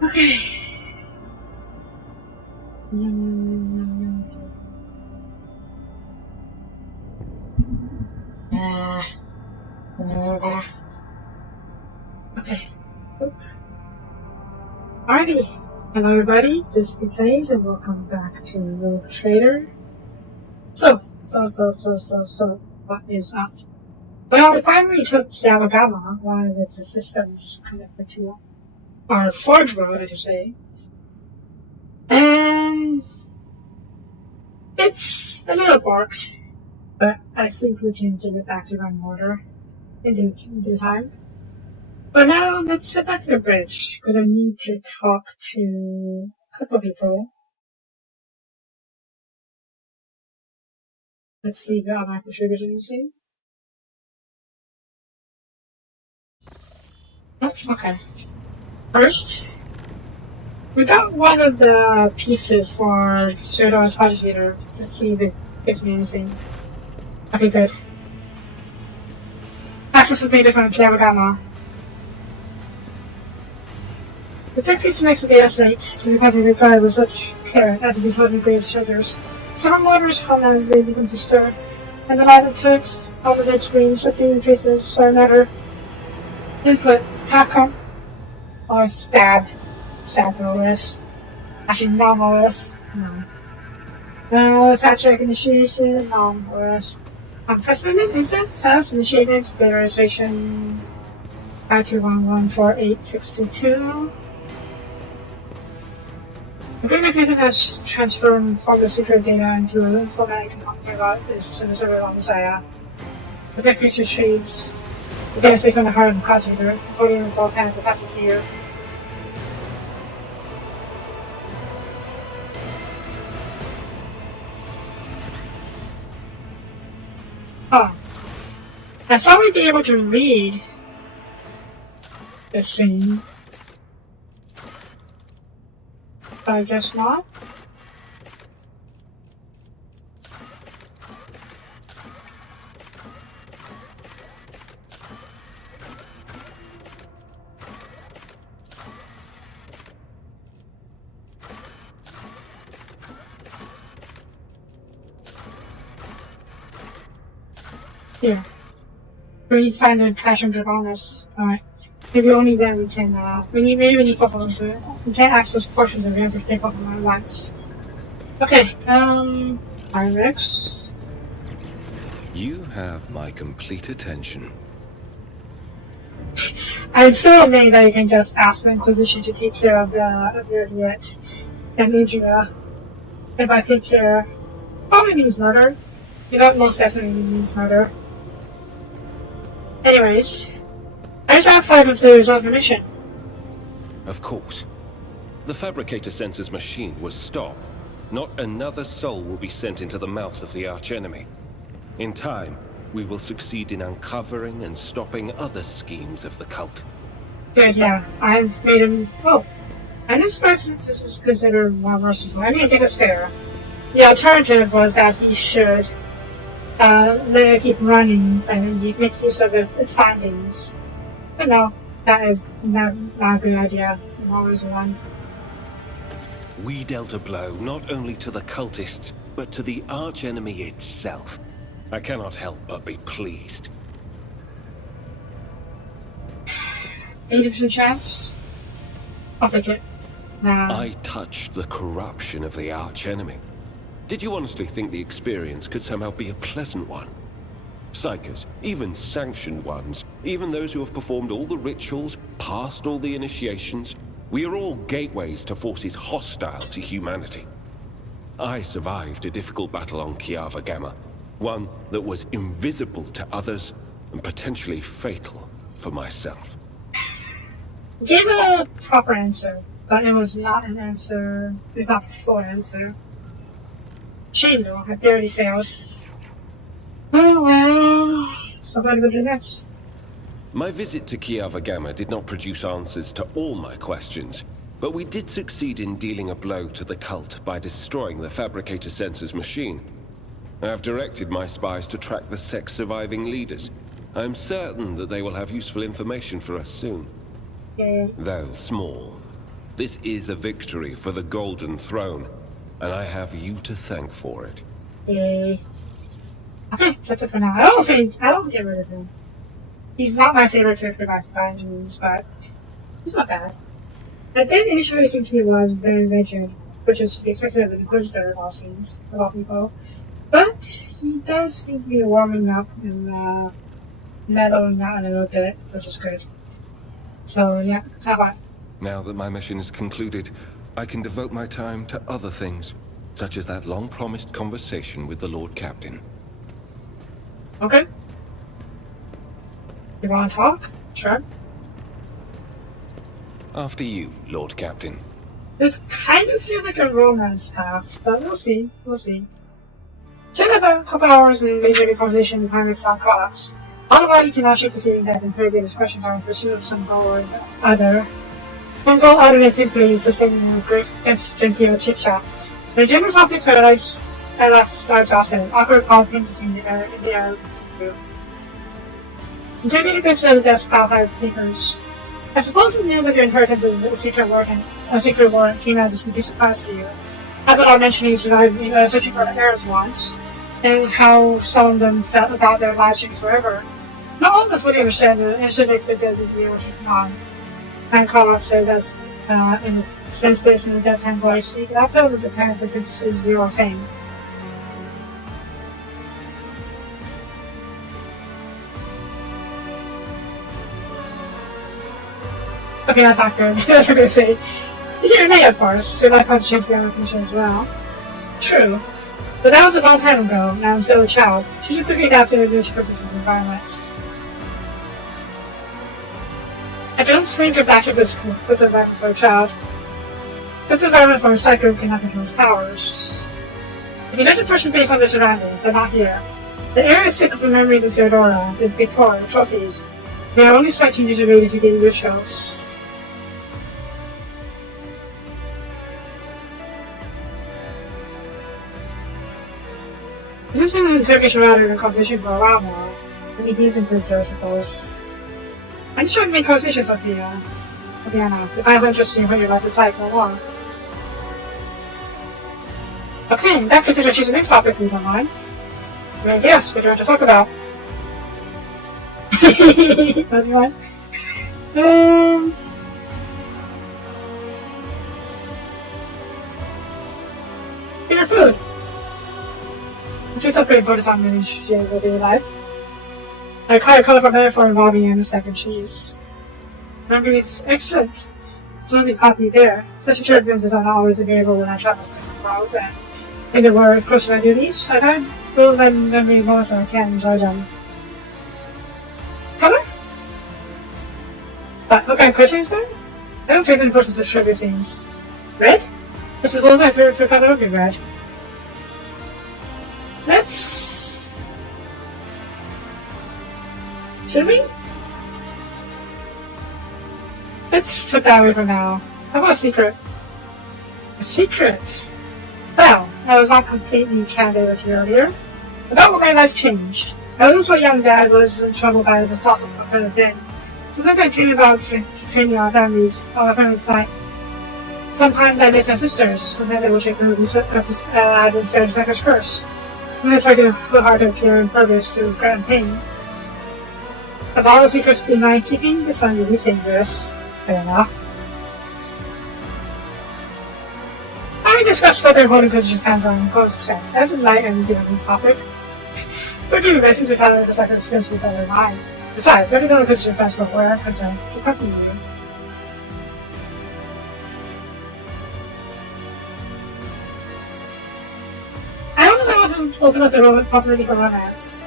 Okay. Okay. Oop. Alrighty. Hello everybody, this is Plays and welcome back to Rogue Trader. So, what is up? Well, we finally took Yamagama, one of its systems connected to our Forge Road, I should say. And it's a little barked, but I think we can get it back to running order in due time. But now, let's head back to the bridge, because I need to talk to a couple of people. Let's see if I'm actually triggers anything. Oh, okay. First, we got one of the pieces for Pseudo's project leader. Let's see if it gives me anything. Okay, good. Access is needed from Yamagama. The tech feature makes a data slate to be continued to drive with such care as to be sorted in greatest treasures. Several motors hum as they begin to stir, and the lines of text on the dead screens a few pieces for another input, hackcom, or stab OS. Actually, non-OS, no. Status check initiation, non-OS. Unprecedented incident, status initiated, data registration 52114862. The green mechanism has transformed from the secret data into a room format you can talk about is sinister on Messiah. The tech feature trades the data safe on the heart of the project leader, holding with both hands the capacity here. Oh. I saw we'd be able to read this scene. But I guess not. Here. We need to find the cash and bonus. Alright. Maybe only then we can, maybe we need both of them to it. We can't access portions of it, we have to take both of them at once. Okay, Rex. You have my complete attention. I'm so amazed that you can just ask the Inquisition to take care of the idiot and Adria. If I take care, probably means murder. You know, most definitely means murder. Anyways, I just asked if there was information. Of course. The Fabricator Sensor's machine was stopped. Not another soul will be sent into the mouth of the archenemy. In time, we will succeed in uncovering and stopping other schemes of the cult. Good, yeah. I've made him... Oh. I'm not surprised this is considered more merciful. I mean, I guess it's fair. The alternative was that he should let it keep running and make use of its findings. But no, that is not a good idea. Always one. We dealt a blow not only to the cultists, but to the archenemy itself. I cannot help but be pleased. 80% chance? I'll take it. I touched the corruption of the archenemy. Did you honestly think the experience could somehow be a pleasant one? Psychers, even sanctioned ones, even those who have performed all the rituals, passed all the initiations, we are all gateways to forces hostile to humanity. I survived a difficult battle on Kiava Gamma, one that was invisible to others and potentially fatal for myself. Give a proper answer, but it was not an answer. It was not the full answer. Shame though, I barely failed. Oh well. So what do we do next? My visit to Kiava Gamma did not produce answers to all my questions, but we did succeed in dealing a blow to the cult by destroying the Fabricator Sensor's machine. I have directed my spies to track the sect's surviving leaders. I am certain that they will have useful information for us soon. Yeah. Though small. This is a victory for the Golden Throne, and I have you to thank for it. Yay. Okay, that's it for now. I don't get rid of him. He's not my favorite character by any means, but he's not bad. I did initially think he was very rigid, which is the exception of the Inquisitor of all scenes, of all people. But he does seem to be warming up and mellowing out a little bit, which is good. So yeah, how about? Now that my mission is concluded, I can devote my time to other things, such as that long-promised conversation with the Lord Captain. Okay. You want to talk? Sure. After you, Lord Captain. This kind of feels like a romance path, but we'll see. We'll see. Check out a couple hours and major conversation with Heinrich's on call-ups. Otherwise, you cannot shake the feeling that interrogators' questions are in pursuit of some goal or other. Some goal other than simply sustaining a great genteel chit-chat. The general topics are last exhausted. Awkward politics in the air of the room. Interrogator said desk piled high with papers. I suppose the news of your inheritance of a secret warrant came as a complete surprise to you. I thought I mentioned you survived searching for the heirs once, and how some of them felt about their lives changing forever. Not all of them fully understand the incident that they were taking on. And Carl says as says this in a deadpan voice, you can tell it was apparent that this is your thing. Okay, that's accurate. That's what I'm gonna say. You're an of course. Your life has changed beyond recognition as well. True. But that was a long time ago, and I'm still a child. She should quickly adapt to the new this environment. I don't think a backup is such environment for a child. Such environment for a psycho cannot control his powers. If you judge a person based on their surroundings, but not here. The area is sick from memories of Theodora, the decor, the trophies. They are only slight changes related to getting rituals. This has been an interrogation rather than a conversation for a while now. I mean, he's Inquisitor, I suppose. I'm just trying to make conversations with Diana, to find out interesting what your life is like no more. Okay, in that case, I choose the next topic we don't mind. And yes, what do you want to talk about? That's right. Your food! Which is a pretty important on manage your daily life. I quite a colorful metaphor involving and a stack of cheese. Remember, it's excellent. It's mostly poppy there. Such experiences are not always available when I travel to different worlds, and in the world close to my duties, I try to let them be more so I can enjoy them. Color? But what kind of question is that? I don't face any process of sugar scenes. Red? This is one of my favorite food color would be red. Let's... Should we? Let's put that away for now. How about a secret? A secret? Well, I was not completely candid with you earlier. About what my life changed. I was so young that I was in trouble by the sauce of kind of thing. Sometimes I dream about training our families night. Sometimes I miss my sisters, sometimes I wish I could have this very second curse. And I try to put hard to appear in purpose to grant pain. Of all the secrets in my keeping, this one's the least dangerous. Fair enough. I discussed whether holding position depends on close strength. As a light and different topic. Forgive me, but since we're telling the second skills be better than mine. Besides, I don't know if position depends on where I'm concerned. Keep up with you. I don't know if I wasn't open up the possibility for romance.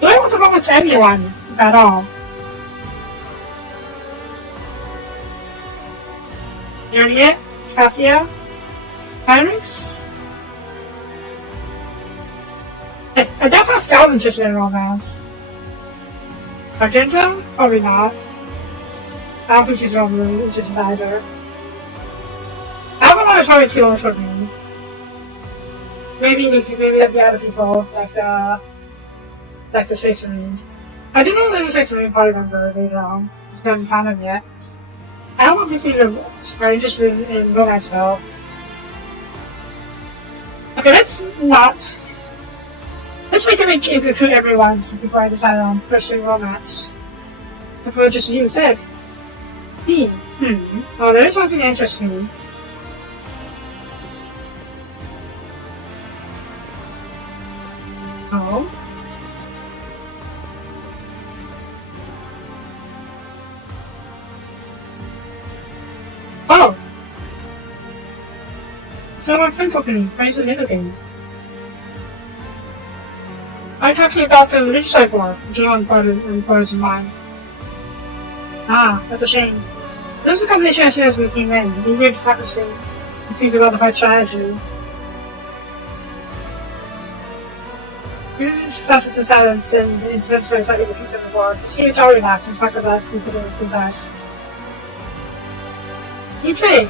Do I want to romance anyone at all? Juliet? Cassia? Heinrichs? I doubt Pascal's interested in romance. Argento? Probably not. I don't think she's really interested either. Albanor is probably too old for me. maybe the other people, like the Space Marine. I do know there's a Space Marine party member later on. Just haven't found him yet. I almost just are interested in romance though. Okay, let's wait to recruit everyone before I decide on pursuing romance. Before just as you said. Oh, there is one thing that interests me. Oh. Oh! So my friend company, price of video game. I'm talking about the rich side war, which on part of mine. Ah, that's a shame. There's a combination of shares we came in. We really have to swing and think about the right strategy. We felt it's a silence and influence the side of the piece of the board. See, it's already relaxed and spark of life we put in with us. You play?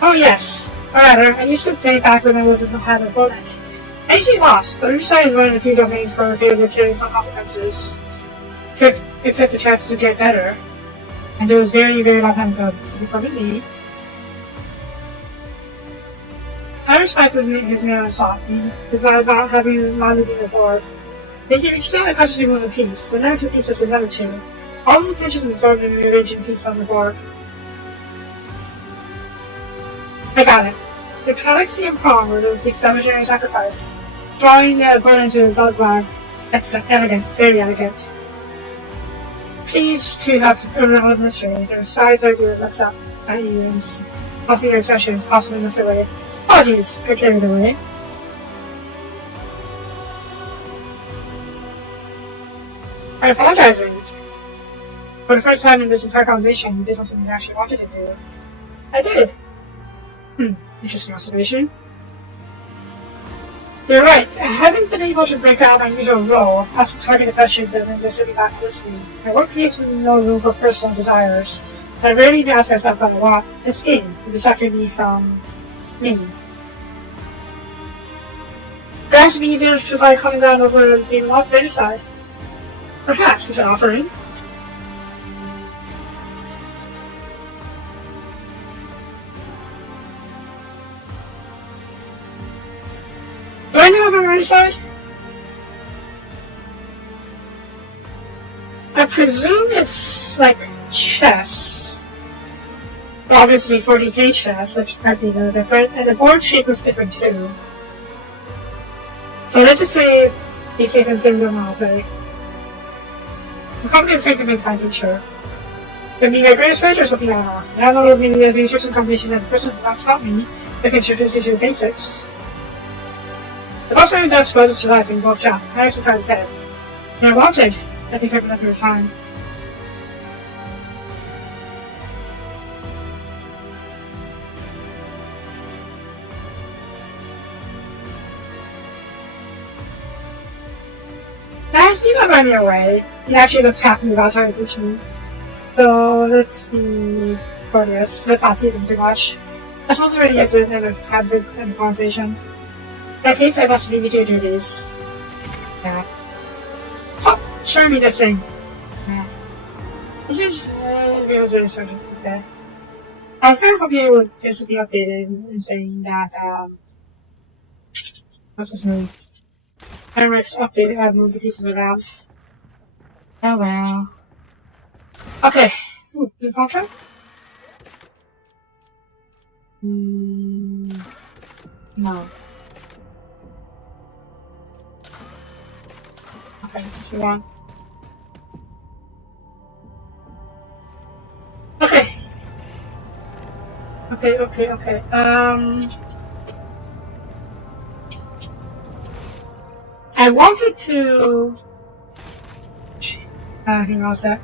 Oh, yes. Or rather, I used to play back when I wasn't had an opponent. I usually lost, but I decided to run in a few domains for failure carrying some consequences. To accept the chances to get better. And it was very, very long time ago. For me, I respect his name on Soapie, because I was not having not leaving the board. They can reach out and consciously move a piece, the narrative piece is another two. All his intentions is absorbed in the arranging piece on the board. I got it. The Calexian Prong was the defamatory sacrifice, drawing the board into the Zalglar. Excellent, elegant, very elegant. Pleased to have a relevant mystery. There's 5:30 looks up at you and passing your expression, possibly missed away. Apologies, I carried away. I'm apologizing. For the first time in this entire conversation, you did something you actually wanted to do. I did. Interesting observation. You're right. I haven't been able to break out my usual role, asking targeted questions and then just sitting back listening. My work creates no room for personal desires. I rarely even ask myself what I want. This game distracted me from me. Perhaps it'd be easier to find common ground over being locked by the side. Perhaps, if an offering. Do I know of a right side? I presume it's like chess. Obviously 40k chess, which might be no different, and the board shape was different too. So let's just say be safe and save them all, okay? I'm probably gonna think to make fine picture. But being my greatest pleasure is something I don't know. I don't know if maybe there's a certain combination as a person who not stop me, that can introduce you to the basics. The boss time does suppose it's life in both jump. I actually tried to say it. Yeah, well, Jake. I think I've enough of your time. He's not running away. He actually looks happy about trying to teach me. So let's be courteous. Let's not tease him too much. I suppose it really isn't in a tangent in the conversation. In that case, I must leave you to your duties. Yeah. Stop showing me this thing. Yeah. This is really certain. Okay. I was kind of hoping it would just be updated and saying that, what's his name? Admech's updated, I've moved the pieces around. Oh well. Okay. Ooh, new contract? No. Okay, let's move on. Okay. Okay. I wanted to... hang on a sec.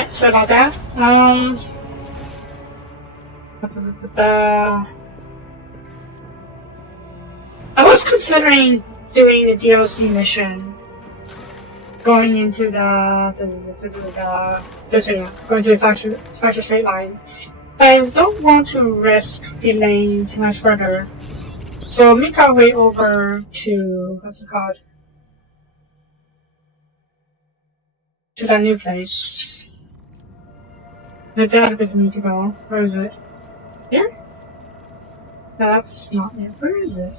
Alright, so about that. I was considering doing the DLC mission, going into going to the factory straight line. I don't want to risk delaying too much further, so make our way over to what's it called? To that new place. The database we need to go. Where is it? Here? No, that's not it. Where is it?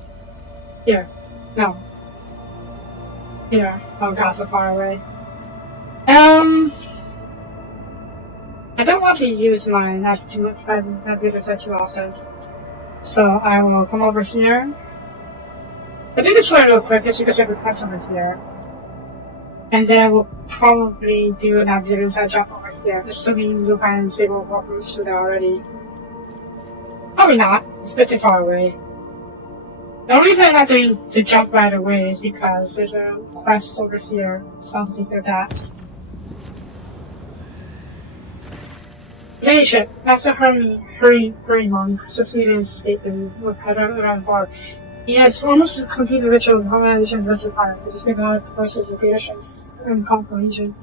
Here. No. Here. Oh god, so far away. I don't want to use my navigator too often. So I will come over here. I'll do this one real quick just because I have a quest over here. And then we'll probably do an navigator jump over here, assuming we'll find stable walk routes to there already. Probably not. It's a bit too far away. The only reason I'm not doing the jump right away is because there's a quest over here, so I'll have to take care of that. Day ship. Master Hurry Monk succeeded in escaping with Heather around the bar. He has almost completed the ritual of harmonization of the rest of the fire, but his neighborhood possesses a greater strength and comprehension.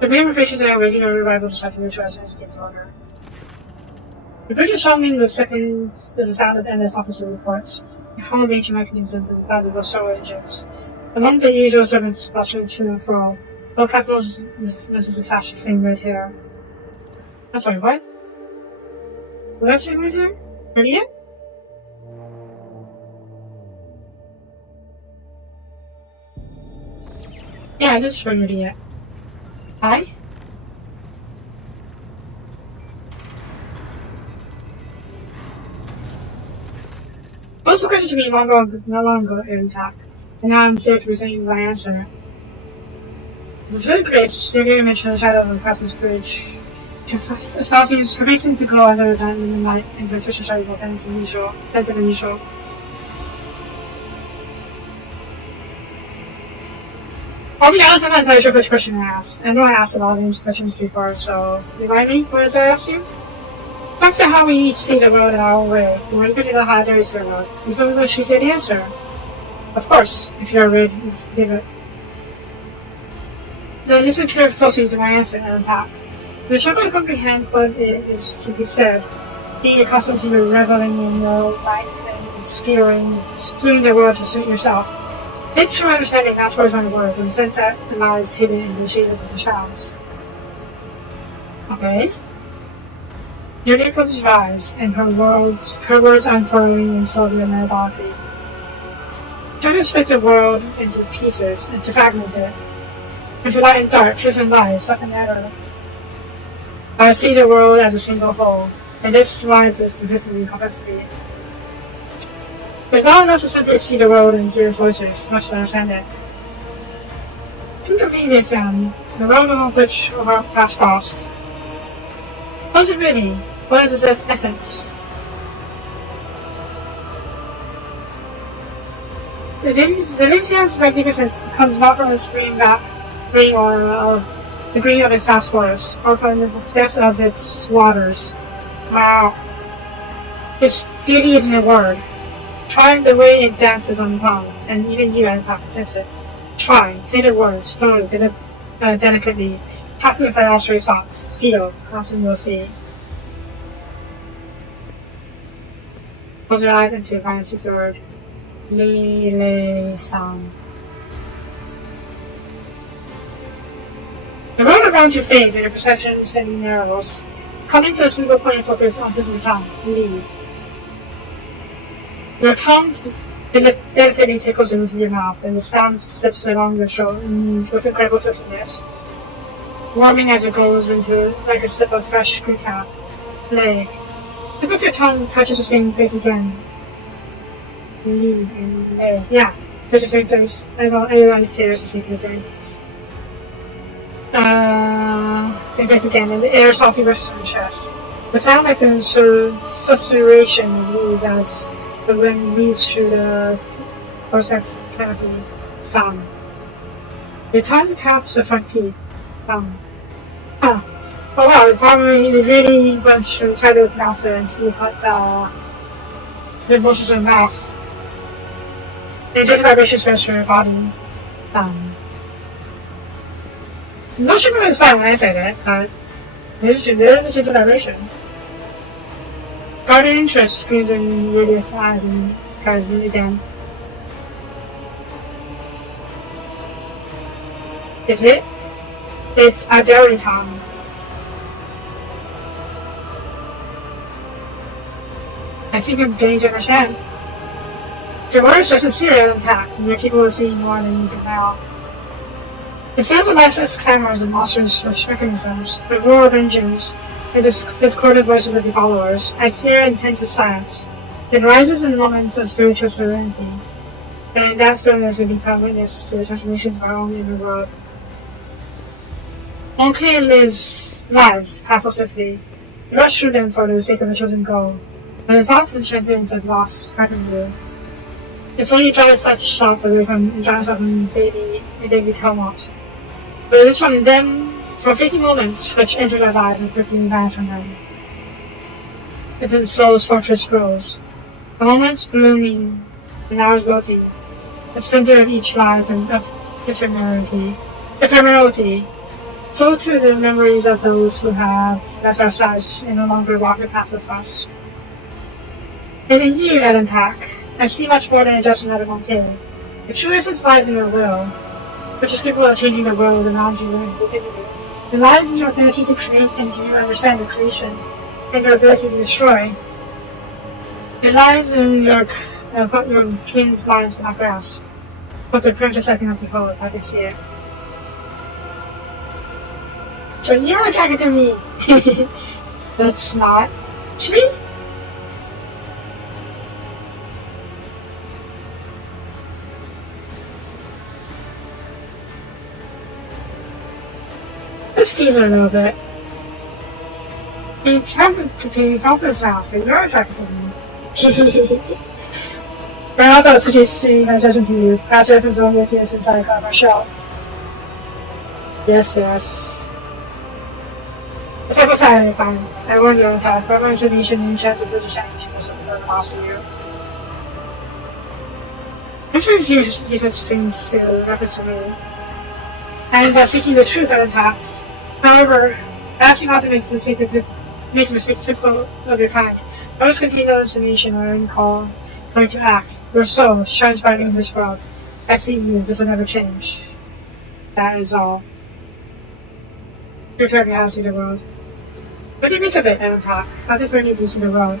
The Green Faces are awaiting a revival to start the ritual as soon as it gets longer. The British Army the second the sound of NS officer reports a combination mechanism to the thousand of solar engines. Among the usual servants bustling to and fro, while Capitals notices a flash of flame red hair. I'm sorry, what? What else flame red hair? Earlier? Yeah, it is from Lydia. Hi? Most of the question to me no longer intact, and now I'm here to present my answer. The third grace, the image of the shadow of the Castle's bridge. Espousing is racing to go other than in the night, and the official shadow will ends than usual. I'll be honest, I'm not entirely sure which question I asked. I know I asked a lot of these questions before, so remind me, what did I ask you? Talk to how we each see the world in our own way. When we particular how there is the world, is something that should hear the answer. Of course, if you're ready to give it. Then listen closely to my answer and attack. We struggle to comprehend what it is to be said, being accustomed to your reveling in your light and skewing the world to suit yourself. Take true understanding not towards my word, but the sense that lies hidden in the shade of the sounds. Okay. Your name closes your eyes, and her words unfurling in Soviet melody. Try to split the world into pieces and to fragment it. Into light and dark, truth and lies, stuff and error. I see the world as a single whole, and this provides its simplicity and complexity. It's not enough to simply see the world and hear its voices, much to understand it. Think of me this, the world of which our past crossed. What is it really? What is its essence? The Venetian's magnificence comes not from the green or of the green of its vast forests, or from the depths of its waters. Wow. Its beauty is in a word. Try the way it dances on the tongue, and even you in fact sense it. Try, say the words, slowly, delicately, casting aside all stray thoughts. Feel, perhaps you'll see. Close your eyes and feel find the word. Li-le-sang. The world around you fades and your perception steadily narrows, coming to a single point of focus onto the tongue, Li. Your tongue delicately tickles into your mouth, and the sound slips along your throat with incredible swiftness, warming as it goes into like a sip of fresh Greek half. Lay. Tip of your tongue touches the same place again. Li and lay. Yeah, touch the same place. Everyone cares the same place. Same place again, and the air softly rushes from your chest. The sound like the susurration of leaves as the wind leads through the perfect canopy sound. Your tongue taps the front teeth. Oh wow, it probably really went to try to pronounce it and see what the emotions in mouth. They did vibrations goes through your body. Not sure if it's fine when I say that, but there's a gentle vibration. Guardian interest screams in Lydia's eyes and tries to lead down. Is it? It's a dairy tongue. I seem to be beginning to understand. Your words are sincere and intact, and your people will see more than you do now. Instead of the lifeless clamors and monstrous mechanisms, the roar of engines, and the discordant voices of your followers, I hear intense silence. It rises in moments of spiritual serenity, and in that stillness we become witness to the transformations of our own inner world. OK lives lives pass off swiftly. You rush through them for the sake of the chosen goal, but it's often transients of loss threaten you. It's only drives such thoughts away from drives up in daily tumult. But it's from them, for fleeting moments, which enter our lives and quickly vanish from them. If the soul's fortress grows, the moments blooming, and hours wilting, the splendor of each lies and of ephemerality. So too the memories of those who have left our sides and no longer walk the path with us. In a year at Intac, I see much more than just another monkey. The true essence lies in your will, which is capable of changing the world around you and within you. It lies in your ability to create and to understand the creation, and your ability to destroy. It lies in what your king's minds cannot grasp, but the precious I cannot behold. I can see it. So you're attracted to me. That's not sweet. Let's tease her a little bit. You're attracted to confidence now, so you're attracted to me. But I thought such a sweet attention to you. Perhaps this is only to inside of our show. Yes. It's like a Saturday fine. I warned you on that, but my submission and chance of British animation was something that lost to you. I'm sure you just things to reference to me. And speaking the truth at the top. However, asking not to make the mistake typical of your kind. Always continue the destination or any call going to act. Your soul shines bright in this world. I see you, this will never change. That is all. Your turn to see the world. What do you make of it, Adam Talk? How different you see the world?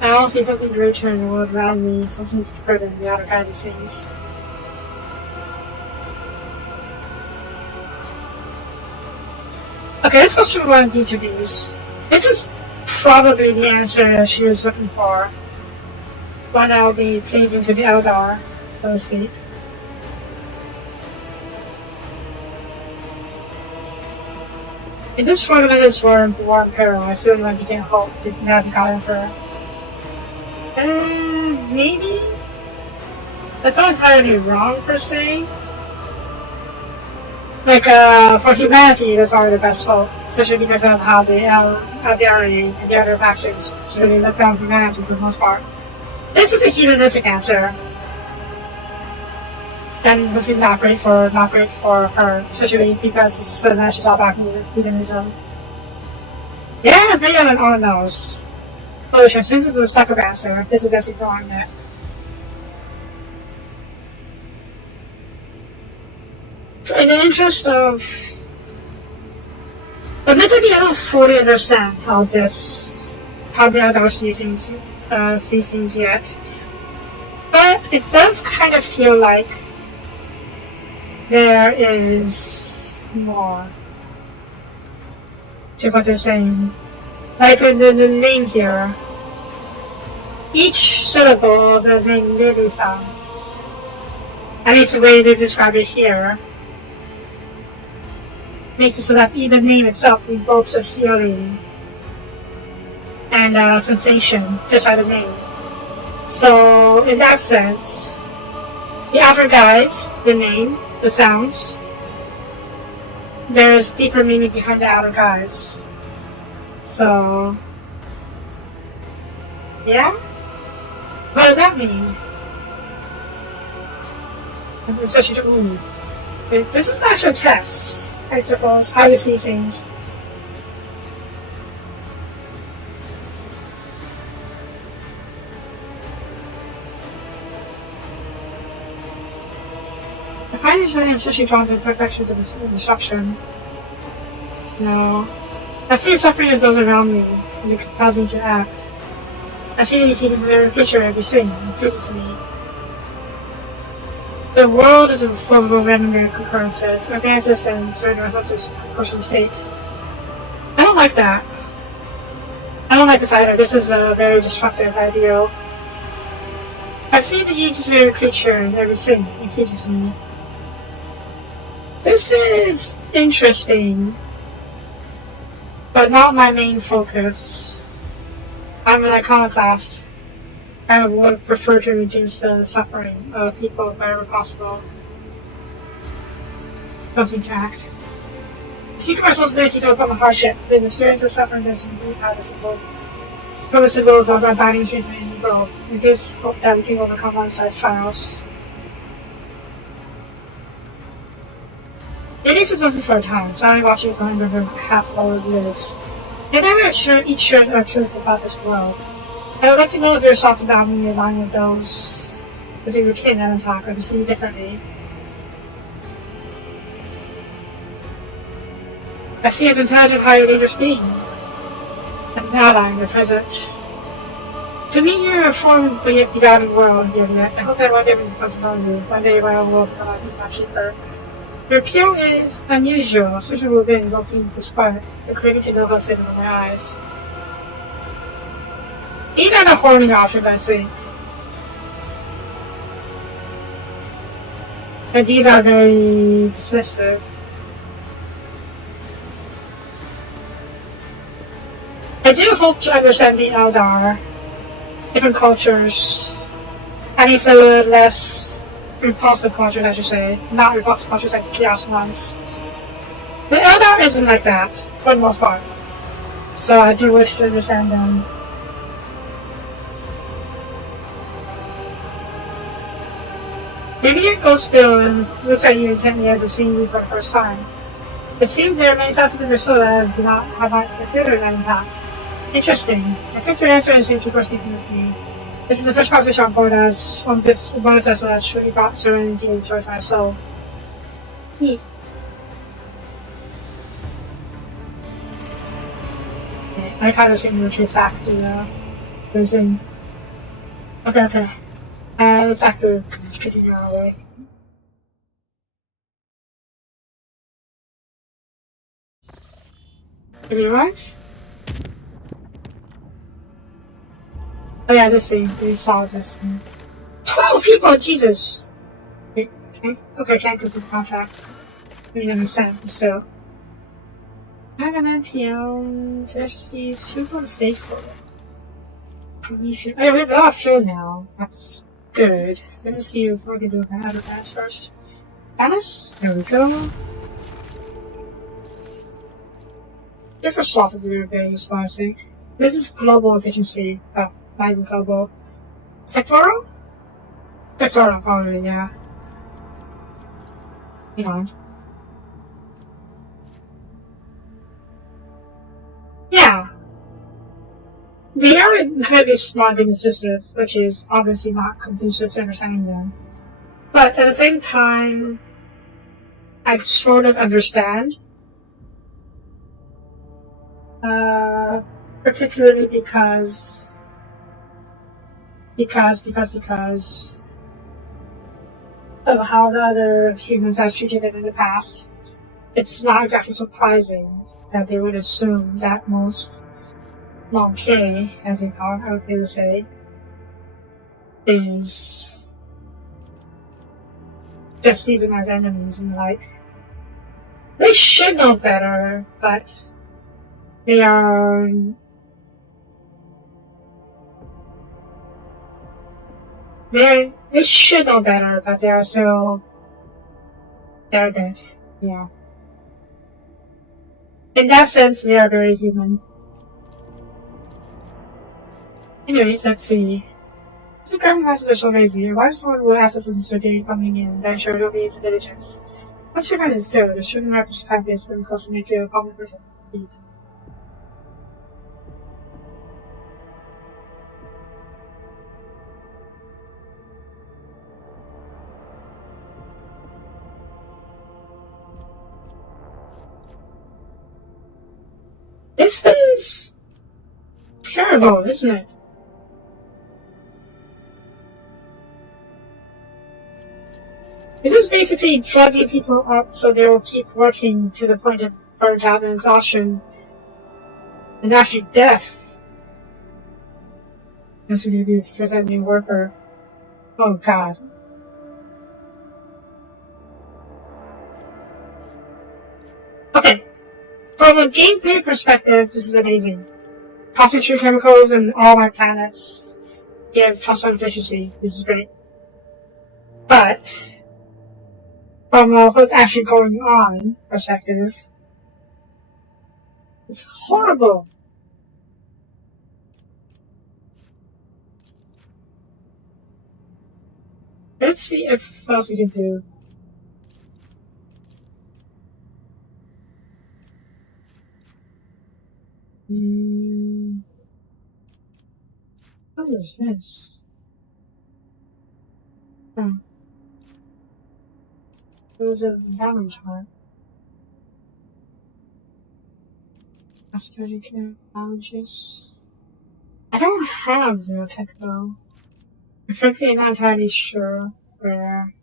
I also see something greater in the world around me, something deeper than the other kinds of scenes. Okay, let's go through one of each of these. This is probably the answer she was looking for. One that will be pleasing to the Eldar, so to speak. In this one of this war and peril, I still might became hope to the Nazical Emperor. Maybe? That's not entirely wrong per se. Like, for humanity, that's probably the best hope, especially because of how the Eldari and the other factions really look down humanity for the most part. This is a hedonistic answer. And this is not great for her, especially because it's that she's all back in hedonism. Yeah, maybe I'm on those. Oh shit, this is a sucker answer. This is just ignoring it. In the interest of Admittedly, I don't fully understand how the Eldar sees things yet, but it does kind of feel like there is more to what they're saying. Like the name here, each syllable of the name really sound, at least the way they describe it here, makes it so that the name itself evokes a feeling and a sensation just by the name. So, in that sense, the outer guise, the name, the sounds, there's deeper meaning behind the outer guise. So, yeah? What does that mean? Especially to me. This is the actual test, I suppose, how you see things. I find it really especially drawn to the perfection of the destruction. No. I see the suffering of those around me, and it causes me to act. I see the picture every sin, and pleases me. The world is full of random concurrences, advances, and certain results of person's fate. I don't like that. I don't like this either. This is a very destructive ideal. I see the each very creature in every sin, and pleases me. This is interesting, but not my main focus. I'm an iconoclast. I would prefer to reduce the suffering of people wherever possible. Doesn't act. Seeking responsibility to overcome hardship, the experience of suffering is indeed how the symbol of our abiding treatment in growth. It gives hope that we can overcome one's trials. It is something for a time, so I'm watching for 100 half-hour minutes. And I will each share our truth about this world. I would like to know if your thoughts about me align with those with your kin and attack or see differently. I see as intelligent, highly dangerous being. And now that I'm the present. To me, you're a form of the begotten world, admech. I hope that one day we become to you. One day my own will become much cheaper. Your appeal is unusual, especially with being looking despite the creating to know what's hidden in my eyes. These are the horny options, I think. And these are very dismissive. I do hope to understand the Eldar, different cultures, at least a little less repulsive cultures, I should say. Not repulsive cultures like the Chaos ones. The Eldar isn't like that, for the most part. So I do wish to understand them. Maybe it goes still and looks at you intently as if seeing you for the first time. It seems there are many facets of your soul that I have not considered at any time. Interesting. I think your answer is thank you for speaking with me. This is the first conversation on board as on this bonus vessel that's truly brought serenity and joy to my soul. Neat. Okay, I kind of seem to retreat back to the Zing. Okay. Let's back to continue our way. Have you arrived? Oh yeah, this thing. We saw this thing. 12 people! Jesus! Okay, can't go through the contract. I didn't understand, but still. Adamantium, tenacious fees, fuel for the faithful. Oh, we have a lot of fuel now. That's good. Let me see if we can do an advance first. Alice? There we go. Different slot would be very useful, I think. This is global efficiency. Oh, not even global. Sectoral? Sectoral, probably, yeah. Hang on. Yeah. They are incredibly smart and intuitive, which is obviously not conducive to understanding them. But at the same time, I sort of understand. Particularly because of how the other humans have treated them in the past. It's not exactly surprising that they would assume that most non-K, as they would say, is just sees them as enemies and like they should know better, but they are they should know better, but they are so arrogant. Yeah. In that sense, they are very human. Anyways, let's see. So grabbing masters are so lazy. Why is someone who has such a getting coming in? Then sure it'll be into diligence. Let's figure out this though. The shooting rapper's path is going to cause to make you a common person. This is terrible, isn't it? This is basically drugging people up so they will keep working to the point of burnt out and exhaustion and actually death. This would be for that new worker. Oh god. Okay. From a gameplay perspective, this is amazing. Concentrated chemicals and all my planets give +1 efficiency. This is great. But from what's actually going on perspective, it's horrible. Let's see if what else we can do. What is this? Oh. It was a examine chart. Aspirational allergies. I don't have the tech though. I'm frankly not entirely sure where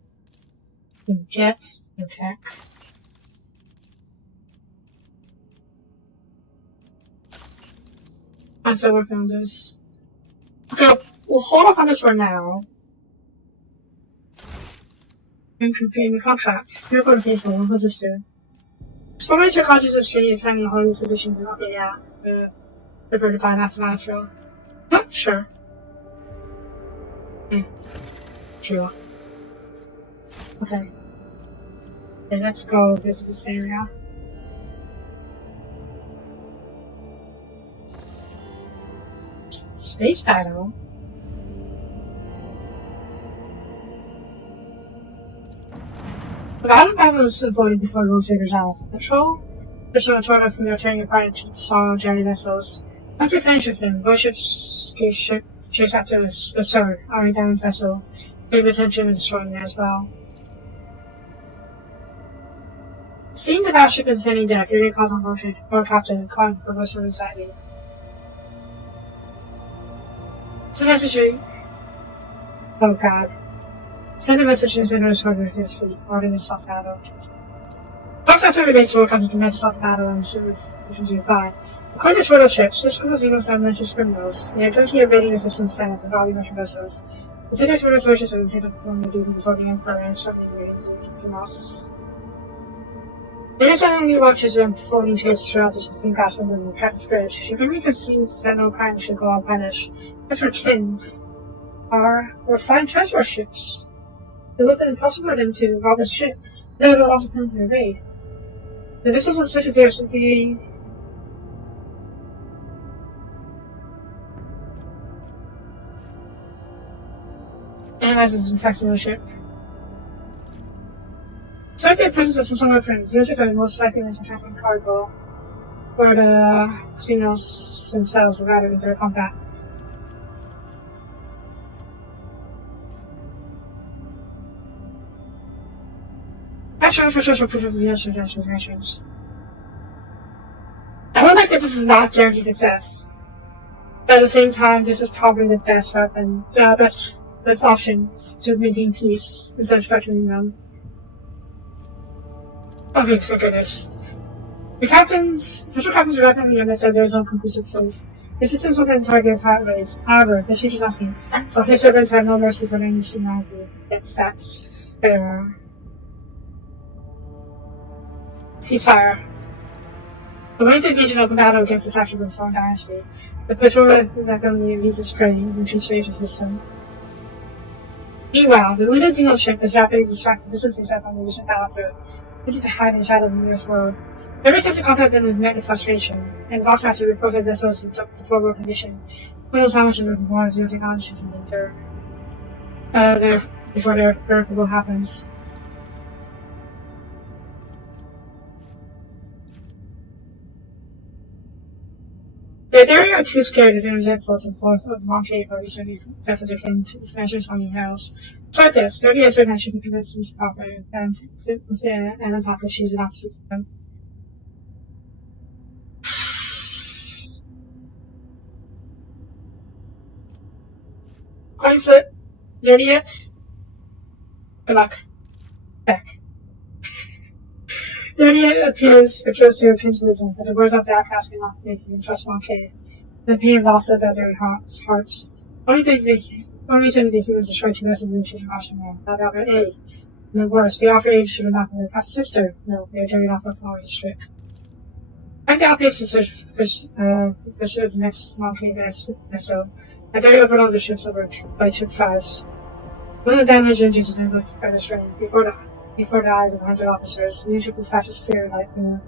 to get the tech. I'm still working on this. Okay, we'll hold off on this for now. And completing the contract. You're going to pay for it. What's this do? Explorate your consciousness history and finding a whole new solution. Okay, yeah. Prepared to buy an astronaut field. Yeah, sure. True. Okay. Okay, let's go visit this area. Space battle? But I don't have this avoided before the world figures out. Patrol? Patrol a tornado from the tearing apart small Jerry vessels. Once you finish with them, warships chase after the sword, army diamond vessel. Pay attention and destroying it as well. Seeing the battleship is defending deck, you recalls on motion, or captain, calling for Professor inside me. Send a message. Oh god. Send a message and send a order to his fleet, ordering a soft battle. After remains will come to the soft battle and soon missions reply. According to turtle ships, this group of Xenos are malicious criminals. They are totally evading resistance plans and value mission vessels. Consider turtle sources will take up performing their duty before the Emperor and suddenly invades from us. There is only watches them performing chase throughout the system castle and the captive bridge. She really concedes that no crime should go unpunished. But for kin or flying transport ships. It would have been impossible for them to rob a ship. They would have also come to the raid. The vessels and such as they are simply analyzes and infects the ship. Despite the presence of some similar friends, these are most likely to transfer cargo, where the Xenos themselves are added into their combat. Actual infrastructure proof of the Xenos suggestions. I don't like that this is does not guarantee success. But at the same time, this is probably the best weapon, best option to maintain peace instead of threatening them. Okay, so goodness. The official captains are recommending them that said there is no conclusive proof. The system sometimes target flat rates. However, this changes nothing. For his servants have no mercy for any humanity. Yes, that's fair. Ceasefire. The way to engage in open battle against the faction of the Throne Dynasty. The patrol regularly leads its prey in the situation system. Meanwhile, the wounded Xeno ship is rapidly distracting distancing itself from the recent battlefield, looking to hide in the shadow of the nearest world. Every attempt to contact them is met with frustration, and the Voxmaster reported vessels in deplorable condition. Who knows how much of the more Xeno technology can endure before their irreparable happens. The Ethereum are too scared to intercept floats and forth of the Monkey or recently vessels akin to measures on the hills. Despite this, 30 years ago should be convinced them to cooperate and attack if she's enough to speak to them. Coin flip. Ready yet? Good luck. Back. The idea appeals to opportunism, but the words of the outcast cannot make you trust Monkey. The pain of loss is at their hearts. Only reason the humans destroyed two vessels in the children of not about A. And the worst, they offer aid to the knock of their half sister. No, they are tearing off a flower district. I'm to outpace the search for the next Monkey vessel. I dare overload the ships over by ship 5s. One of the damaged engines is able to keep by the strain before the eyes of 100 officers. The new ship will flashes fear like the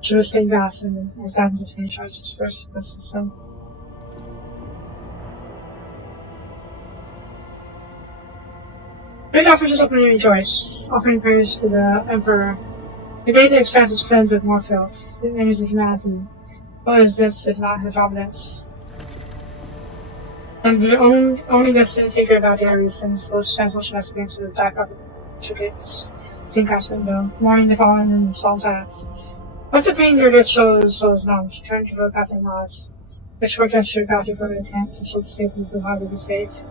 true stained glass and thousands of teenage charges dispersed across the sun. Great officers openly rejoice, offering prayers to the Emperor. The day the expanse is cleansed of more filth, the enemies of humanity. What is this if not her dominance? And the only destined figure about Darius and supposed motion against the backdrop of trinkets, zinc glass window, mourning the fallen and Saul's ads. Once the pain your wrist shows souls numb, she turned to her Captain Mods, which short gesture about you for the intent to show the safety who hardly be saved.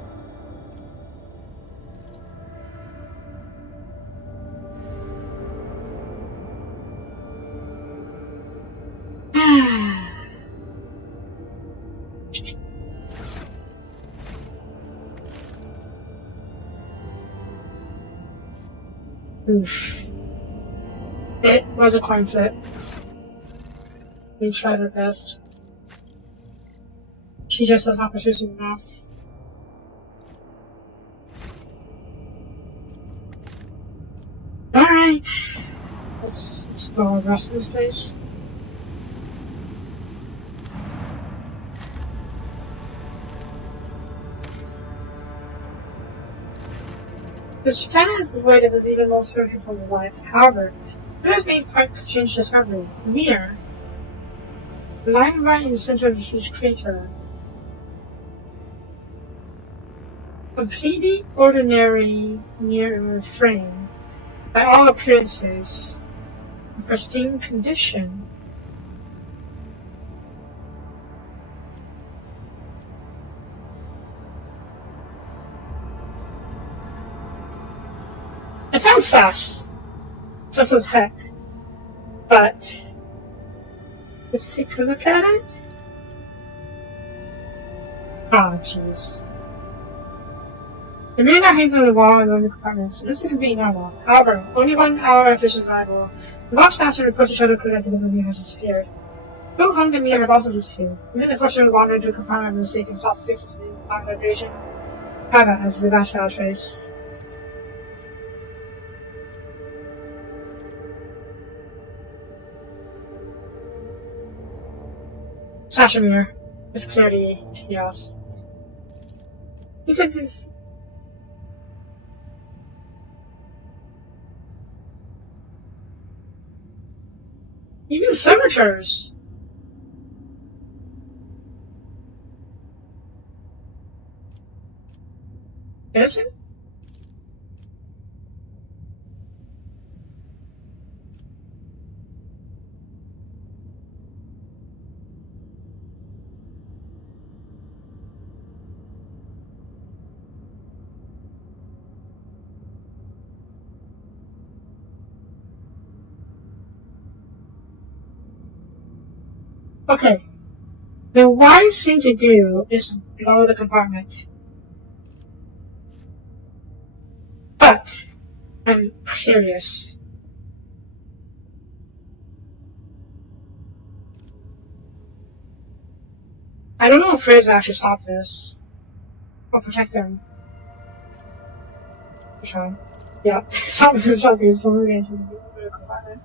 Oof. It was a coin flip. We tried our best. She just was not persistent enough. Alright. Let's explore the rest of this place. This planet is devoid of its even most spiritual forms of life. However, it has made quite a strange discovery. A mirror, lying right in the center of a huge crater. Completely ordinary mirror frame, by all appearances, in pristine condition. It sounds sus. Sus as heck. But let's take a look at it. Oh, jeez. The mirror now hangs on the wall in one of the compartments, and this could be normal. However, only 1 hour after its arrival, the Watchmaster reports to Shadow Crew that the mirror has disappeared. Who hung the mirror have also disappeared. The minute unfortunately wandered into a compartment mistake and stopped to fix its name on vibration. Private as the dash file trace. Sasha mirror. It's clearly chaos. He said this. Even servitors! Innocent? Okay. The wise thing to do is blow the compartment. But I'm curious. I don't know if Fraser actually stop this. Or protect them. Which one? Yeah. Something's shot these, so we're going to the compartment.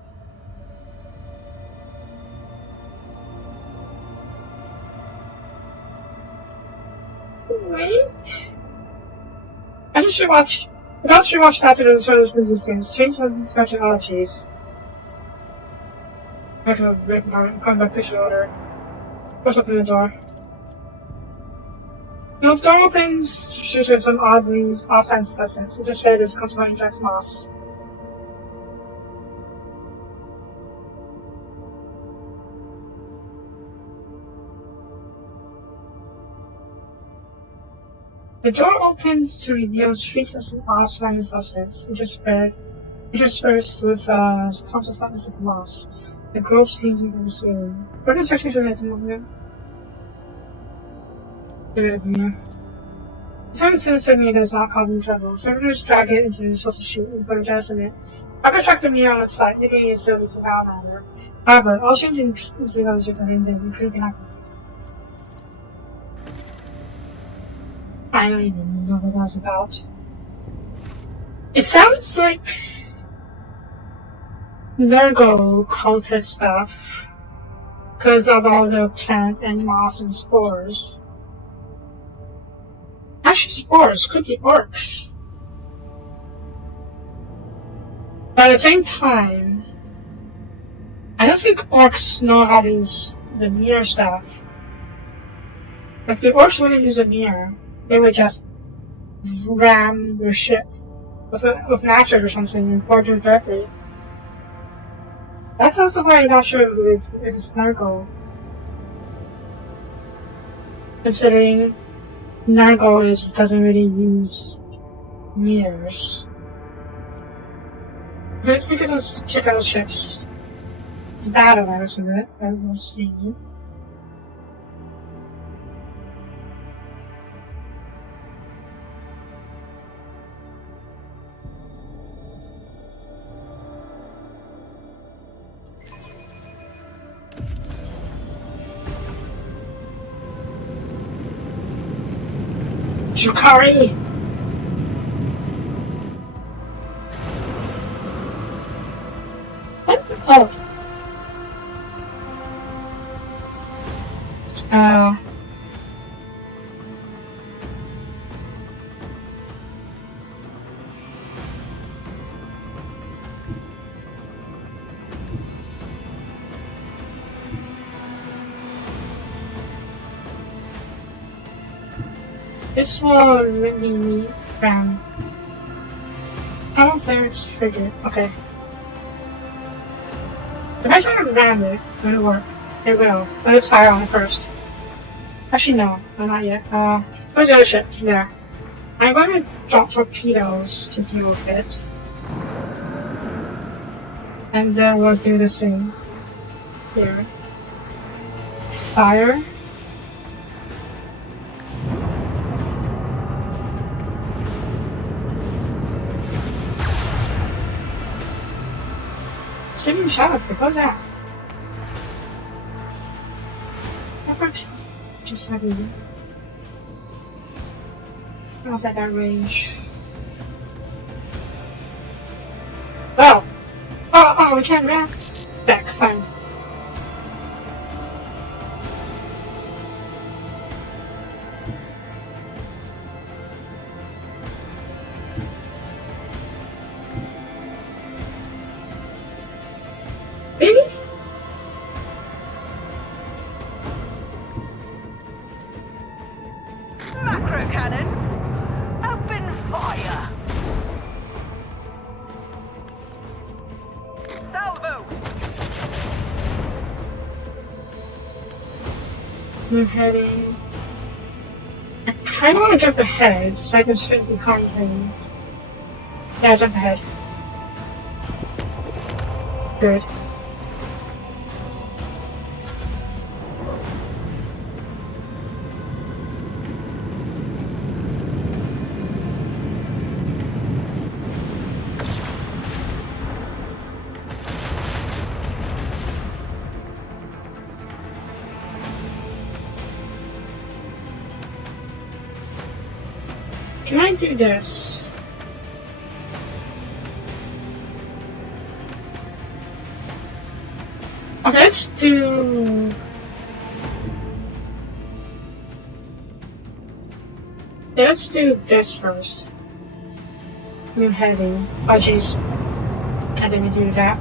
Wait. I just rewatched. I got to rewatch after the Solar's business games. Change some technologies. I could have written down back picture order. Push up in the door. The door opens, shoots with some odd signs of substance. It just faded, comes from Jack's moss. The door opens to reveal streaks of some odd-smelling substance, which is interspersed with clumps of fragments of moss. The gross hanging in the ceiling. What is actually related to movement? It sounds sinister does not cause any trouble. Servitors drag it into the supposed to shoot and put a gas in it. I've attracted the mirror on its flight, thinking it's still from power matter. However, all changing technology for him then could be happening. I don't even know what that's about. It sounds like Nergo cultist stuff because of all the plant and moss and spores. Actually, spores could be orcs. But at the same time, I don't think orcs know how to use the mirror stuff. If the orcs wouldn't use a mirror, they would just ram their ship with an acid or something and forge it directly. That's also why I'm not sure if it's Nargo. Considering Nargo doesn't really use mirrors. Let's take check out those ships. It's a battle virus of it, but we'll see. Chukari! What? Oh. This will really ram. Panel search trigger. Okay. If I try to ram it, it'll work. It will. But let's fire on it first. Actually, no. Not yet. Where's the other ship? There. I'm going to drop torpedoes to deal with it. And then we'll do the same. Here. Fire. Sending shot of it. What's that? Different. Just heavy. How's that range? Oh! Oh, we can't ram. Back, fine. Really? Macro cannons, open fire! Salvo! I'm heading. I kind of want to jump ahead so I can sit behind him. Yeah, jump ahead. Good. Can I do this? Okay, let's do... Yeah, let's do this first. New heading. Oh jeez. I didn't do that.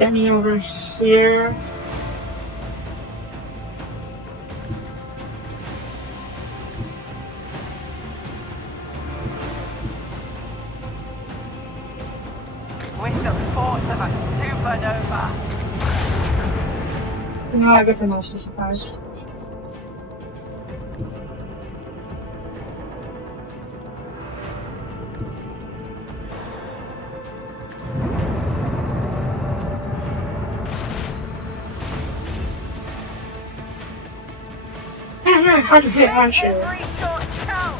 Get me over here. With the force of a supernova. No, I guess I'm also surprised. Man, you're hard to hit, aren't you? Every shot counts.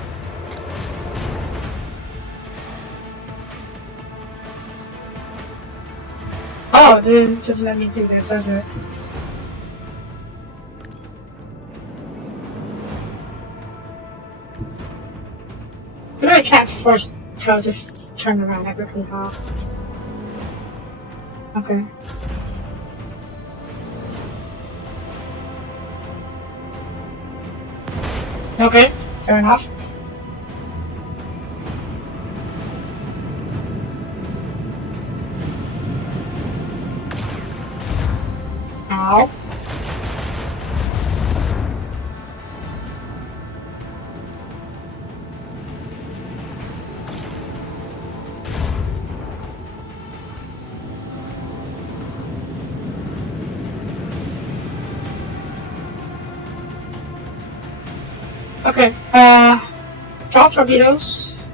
Oh, dude, just let me do this, does it? But I can't force Toad to turn around that quickly, huh? Okay. Okay, fair enough. Ow. Okay, drop torpedoes.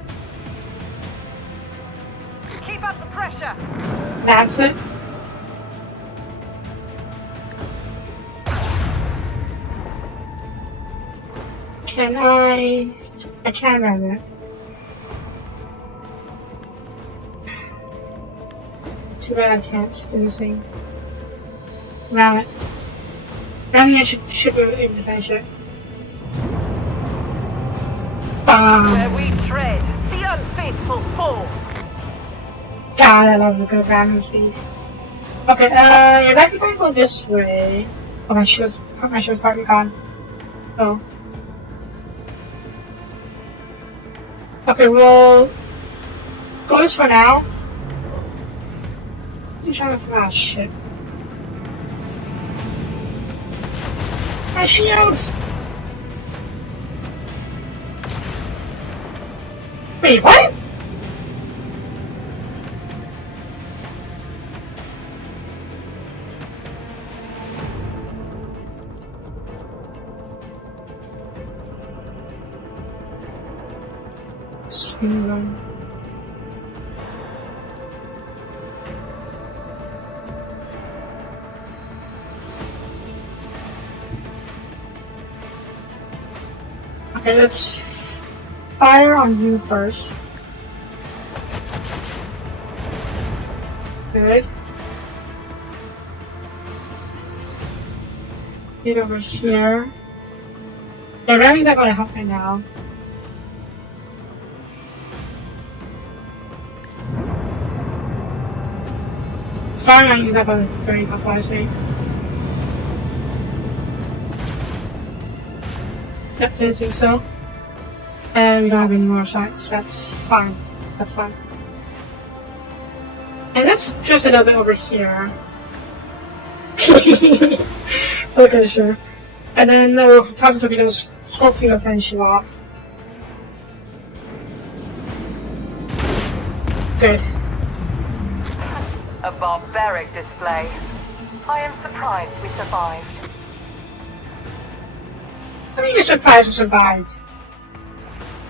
Keep up the pressure. That's it. Can I can run it. Too bad I can't do the same. Ram it. Ramming it should be able to finish it. Where we tread, the unfaithful fall. God, I love the good ramming speed. Okay, you're likely gonna go this way. Oh, my shield's probably gone. Oh. Okay, we'll go this for now. I'm trying to ah shit. My shields! Wait, what? Swing run. Okay, let's fire on you first. Good. Get over here. Yeah, ramming's not gonna help right now. Fire on you's not gonna very helpful, I see. Yep, didn't think so. And we don't have any more shots. That's fine. That's fine. And let's drift a little bit over here. Okay, sure. And then we'll toss the torpedoes. Hopefully it'll finish you off. Good. A barbaric display. I am surprised we survived. I mean, you're surprised we survived.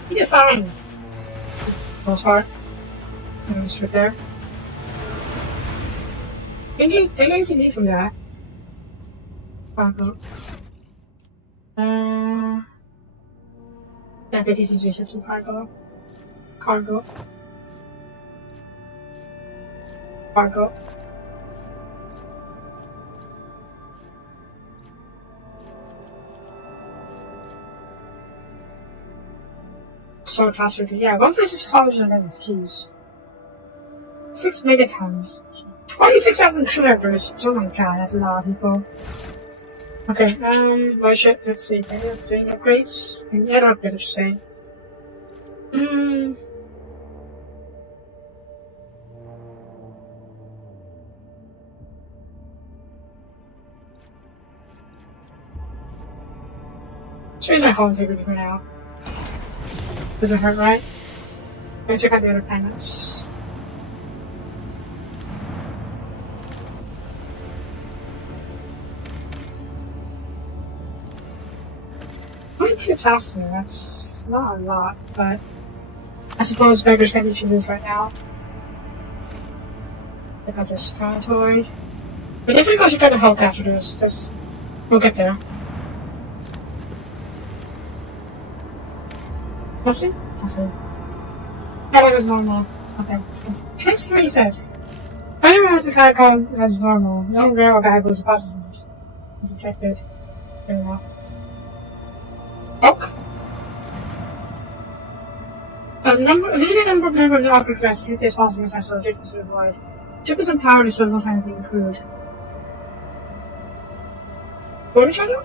You did fine. Most part. And it's right there. Take a CD from that. Cargo. Yeah, 56 reception cargo. Cargo. Cargo. So faster. Yeah, 1.6 kilometers and 11 keys. 6 megatons. 26,000 crew members. Oh my god, that's a lot of people. Okay, my ship, let's see. They're doing upgrades. And yeah, upgrades, I should say. Let's raise my hull integrity for now. Doesn't hurt, right? I'm gonna check out the other planets. Going too fast there, that's not a lot, but I suppose beggars can't be choosers right now. I got this planetoid. But if we go check out the help after this, we'll get there. Let's see. That was normal. Okay. Let's see what you said. Everyone has mechanical as normal. No rare or valuable deposits is detected. Fair enough. Oh! Visiting a number of the awkward threats to this possible vessel difference to avoid. Ship is empowered as well as no sign of being crewed. What are we trying to do?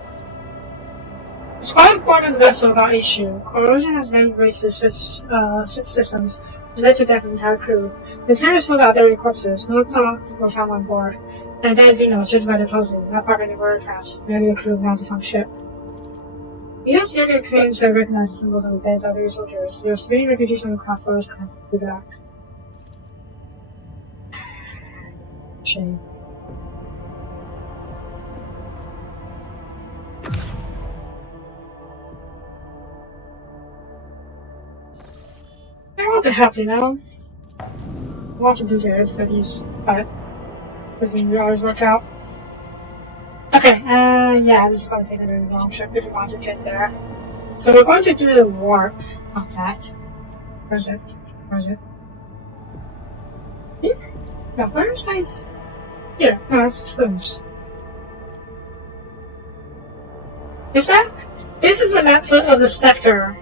Despite aboard of the vessel without issue, corrosion has many races ship systems, which led to death of the entire crew. The terrorists pulled out their corpses, no songs were found on board, and Dan Zeno was judged by the closing, not part of any word cast, merely a crew of now defunct ship. The U.S. earlier claims to have recognized the symbols of the dead of their soldiers. There were civilian refugees from the craft forest to the back. Shame. I want to help, you know. I want to do good for these, but doesn't really always work out. Okay, yeah, this is going to take a very long trip if we want to get there. So we're going to do the warp of that. Where's it? Here? No, where's my... Here, no, that's twins. This map? This is the map of the sector.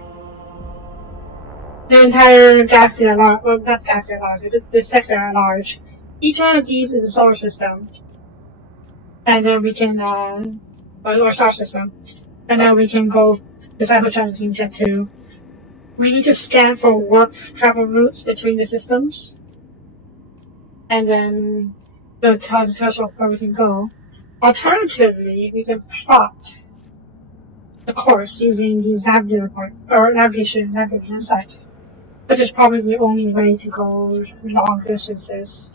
The entire galaxy at large, well, not galaxy at large, but the sector at large. Each one of these is a solar system. And then we can, or star system. And then we can go decide which one we can get to. We need to scan for warp travel routes between the systems. And then the threshold where we can go. Alternatively, we can plot a course using the Zabdi reports, or navigation site. Which is probably the only way to go long distances.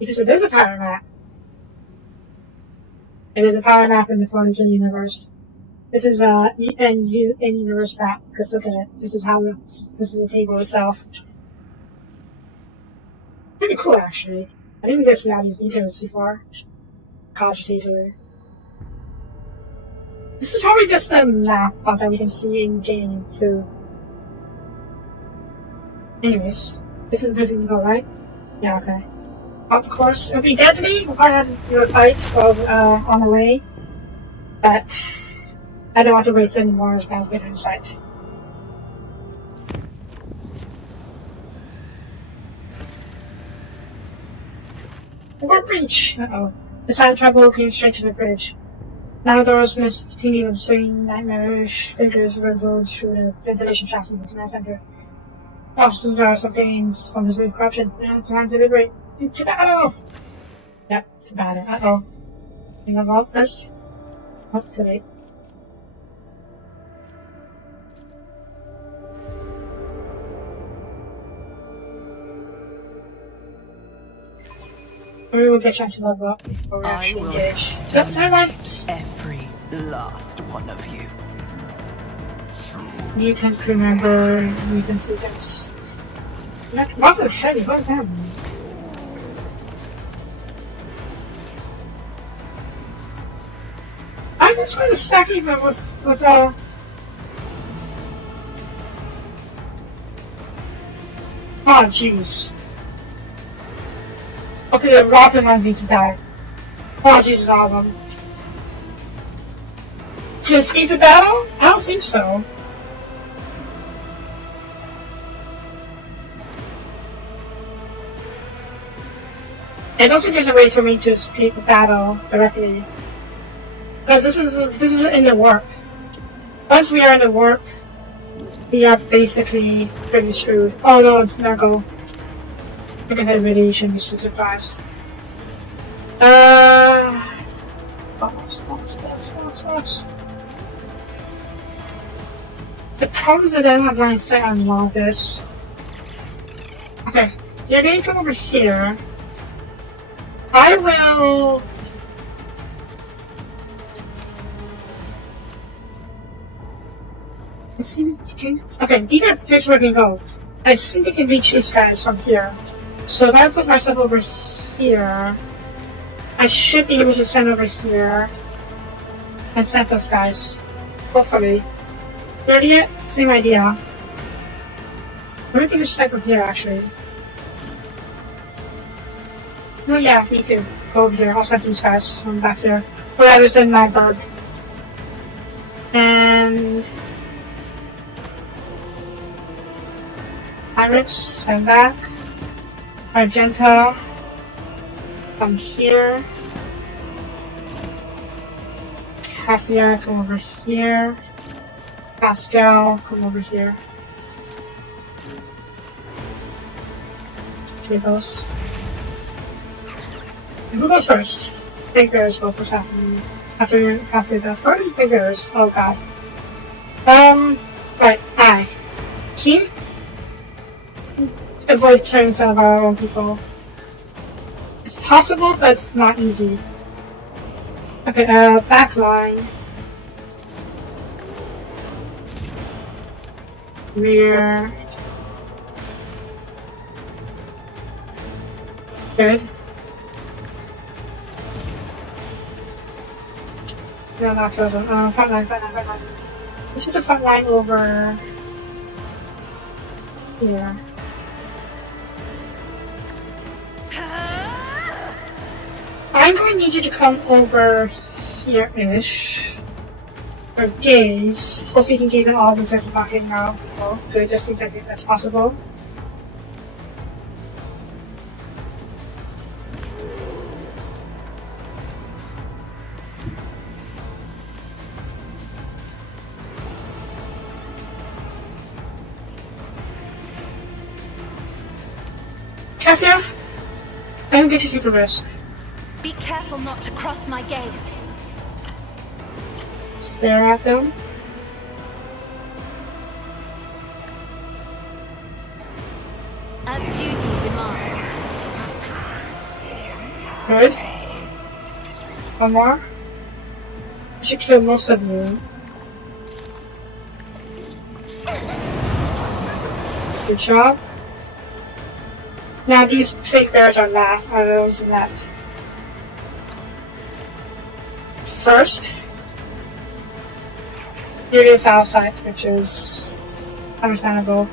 Because it is a power map. It is a power map in the Photogen universe. This is a universe map, because look at it. This is the table itself. Pretty cool, actually. I didn't get to see all these details before. Cogitator. This is probably just a map that we can see in game, too. Anyways, this is the place we can go, right? Yeah, okay. Of course, it'll be deadly. We'll probably have to do a fight on the way. But I don't want to waste any more about getting inside. Warp breach! Uh-oh. The silent trouble came straight to the bridge. Now doors missed continuing of swinging nightmarish figures revolved through the ventilation shaft in the command center. Officers are suffering from this weird corruption. Now time to liberate. To battle! Yep, to battle. Uh-oh. Think I'm out first? Oh, too late. Or we will get a chance to level up before we actually engage. Yep, never mind. Every last one of you. Mutant crew member, mutants. What the hell? What is happening? I'm just going to stack even with oh jeez. Okay, the rotten ones need to die. Oh Jesus, all of them. To escape the battle? I don't think so. I don't think there's a way for me to escape the battle directly. Because this is in the warp. Once we are in the warp, we are basically pretty screwed. Oh no, it's Narco. I guess I really shouldn't be so surprised. Box. The problem is that I don't have line of sight on all of this. Okay, you're going to come over here. I will... Okay, these are places where I can go. I think I can reach these guys from here. So if I put myself over here, I should be able to send over here and send those guys. Hopefully. Ready yet? Same idea. Let me put this side from here actually. Oh yeah, me too. Go over here. I'll send these guys from back here. Whatever's in my bird. And Pirates, send back. Argenta, come here. Cassia, come over here. Pascal, come over here. Okay, those. Who goes first? Big Bears go first after Cassia does. Where is Big Bears? Oh god. Right, I. Key? Avoid killing some of our own people. It's possible, but it's not easy. Okay, backline. Rear. Good. No, that doesn't. Frontline. Let's put the front line over here. I'm going to need you to come over here-ish. Or gaze. Hopefully you can gaze on all the sorts of blocking now. Oh, good, just seems like that's possible. Cassia, I'm going to take a risk. Be careful not to cross my gaze. Stare at them. As duty demands. Good. One more. I should kill most of you. Good job. Now these fake bears are last, are those left. First, you're the south side, which is understandable.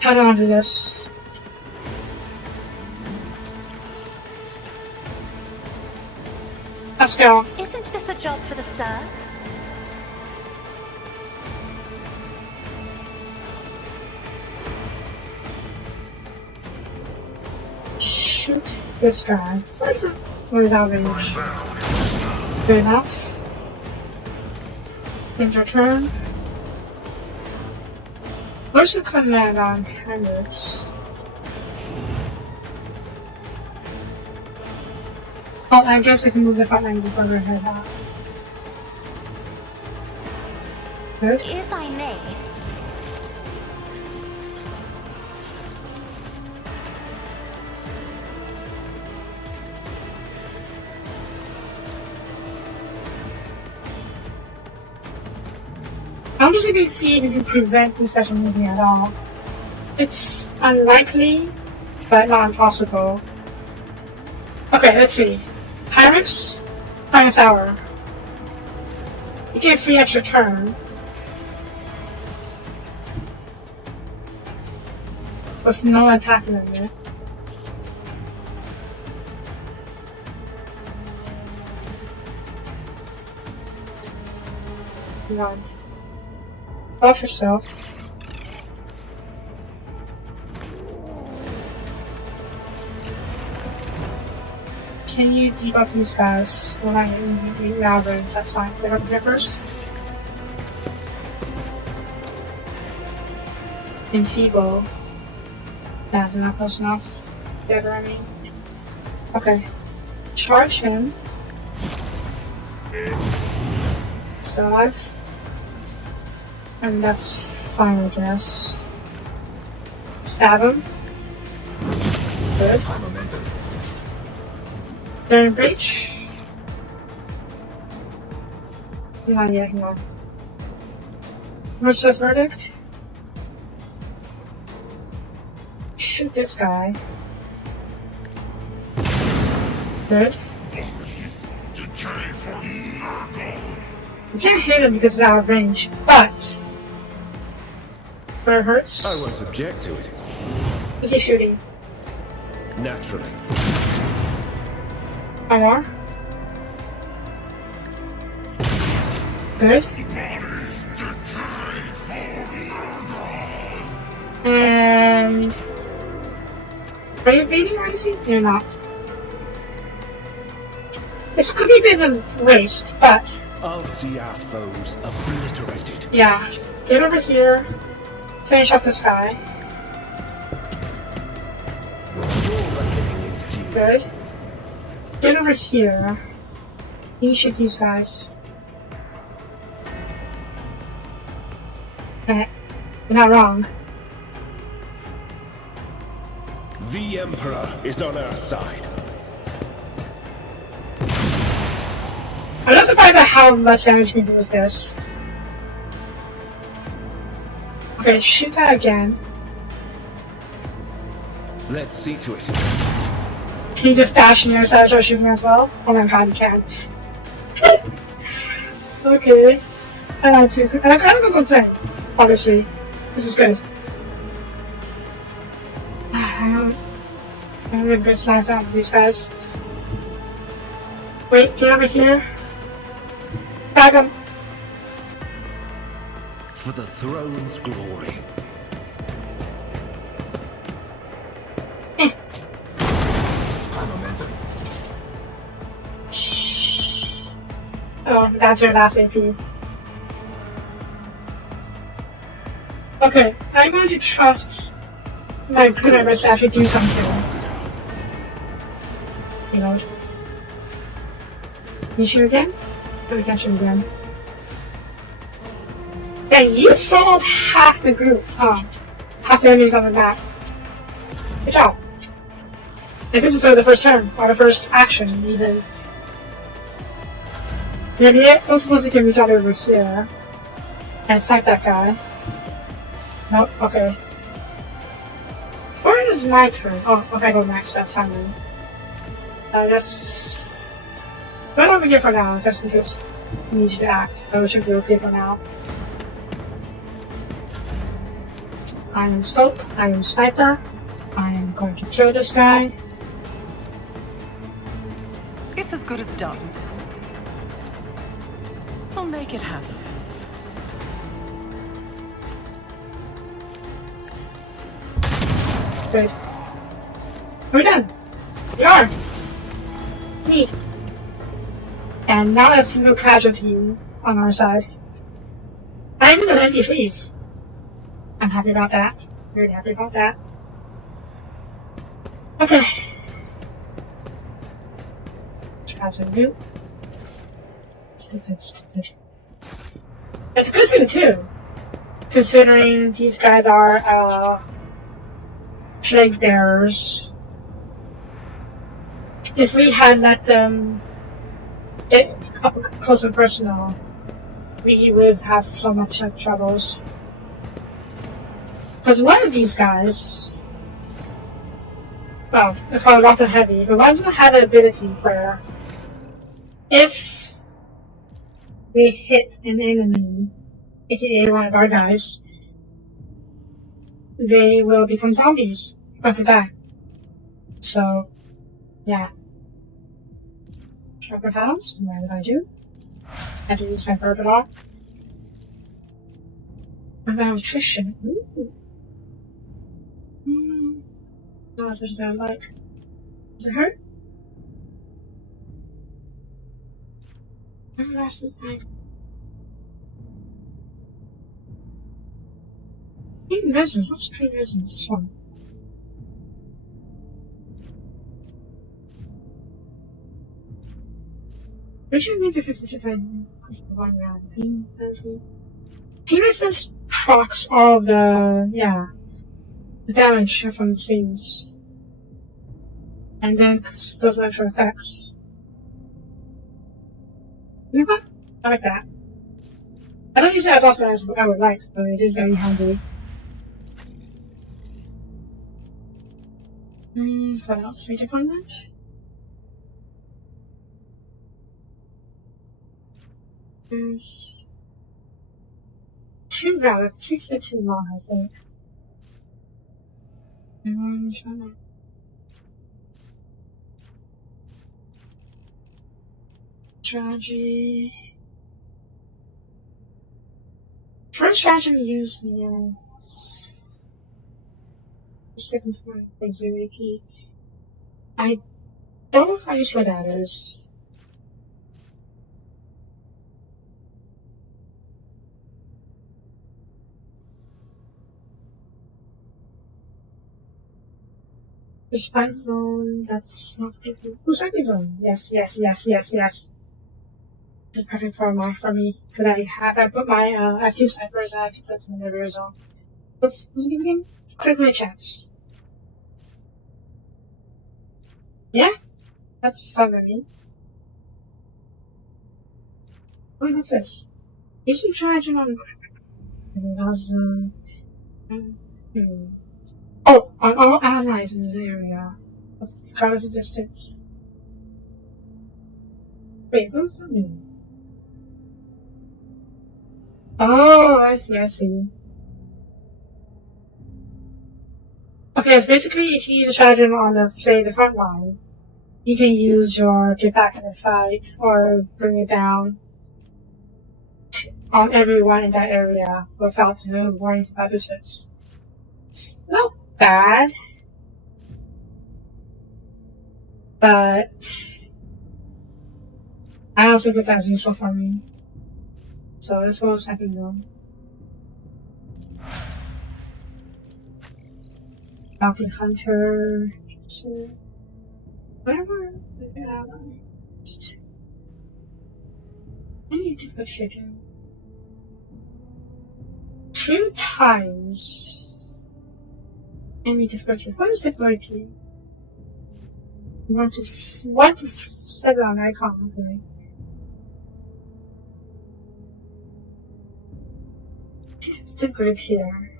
How do I do this? Let's go. Isn't this a job for the serfs? Shoot this guy. Without range. Good enough. End your turn. Where's the command on Hendrix? Oh, I guess I can move the front line before we head out. Good. If I may. I'm just going to see if we can prevent this guy from moving at all. It's unlikely, but not impossible. Okay, let's see. Pirates, Pirates Hour. You get a free extra turn. With no attack limit. Come on. Buff yourself. Can you debuff these guys? Well, not you out range, that's fine. They're up here first. Enfeeble. Nah, they're not close enough. Dead running. Okay. Charge him. Still alive. And that's fine, I guess. Stab him. Good. They're in breach. Not yet, hang on. What's this verdict? Shoot this guy. Good. You can't hit him because it's out of range, but where it hurts, I won't object to it. you keep shooting. Naturally. One more. Good. And are you beating Racy? You're not. This could be a bit of a waste, but I'll see our foes obliterated. yeah. Get over here. Finish off this guy. Good. Get over here. You shoot these guys. Okay. You're not wrong. The Emperor is on our side. I'm not surprised at how much damage we can do with this. Okay, shoot that again. Let's see to it. Can you just dash in your side and start shooting as well? Oh my god, you can. Okay. I like to. And I'm kind of a good play, obviously. This is good. I'm gonna go slice out these guys. Wait, get over here. Tag him. For the throne's glory. Oh, that's your last AP. Okay, I'm going to trust my members to actually do something. You know. You shoot again? Oh, we can't shoot again. Yeah, you sold half the group. Oh, half the enemies on the map. Good job. If this is the first turn, or the first action, even. Yeah, don't suppose you can reach out over here and snipe that guy. Nope, okay. Where is my turn? Oh, okay, go next, that's fine then. Just go over here for now, just in case you need you to act. I should be okay for now. I am Soap, I am Sniper. I am going to kill this guy. It's as good as done. I'll make it happen. Good. We're done. We are. Neat. And now a single casualty on our side. I'm in the NPCs. I'm happy about that. Very happy about that. Okay. Try to do. Stupid. It's a good thing too, considering these guys are plague bearers. If we had let them get up close and personal, we would have so much troubles. Because one of these guys, well, it's called Rotten Heavy, but one of them had an ability where if we hit an enemy, aka one of our guys, they will become zombies, about to die. So, yeah. Sharper Hounds, what did I do? I had to use my bird a lot. Malnutrition. Ooh. Not as much as I would like. Does it hurt? Everlasting night. Green resins. What's green resins? This one. Richard made a 55 one round. Pain penalty. Pain resistance procs all of the damage from the scenes. And then those extra effects. You know what? I like that. I don't use it as often as I would like, but it is very handy. What else? Rate appointment? There's 2 rounds. It takes me too long, I think. Strategy. First strategy we use, second one, like 0 AP. I don't know how useful that is. Respite zone, that's not good. Soapie zone, yes. This is perfect for me, because I put my, I have 2 snipers, and I have to put them in the rear zone. Let's give him critical chance. Yeah, that's fun with me. What's this? Use some charging on Oh, on all allies in the area, regardless of distance. Wait, what does that mean? Oh, I see. Okay, it's basically if you use a stratagem on the front line, you can use your get back in the fight or bring it down on everyone in that area without worrying about distance. It's not bad, but I don't think it's as useful for me. So let's go second zone. Bounty Hunter. Whatever. I need to push it in 2 times. Enemy difficulty. What is difficulty? 1 to 7 on icon. Okay. Difficulty here.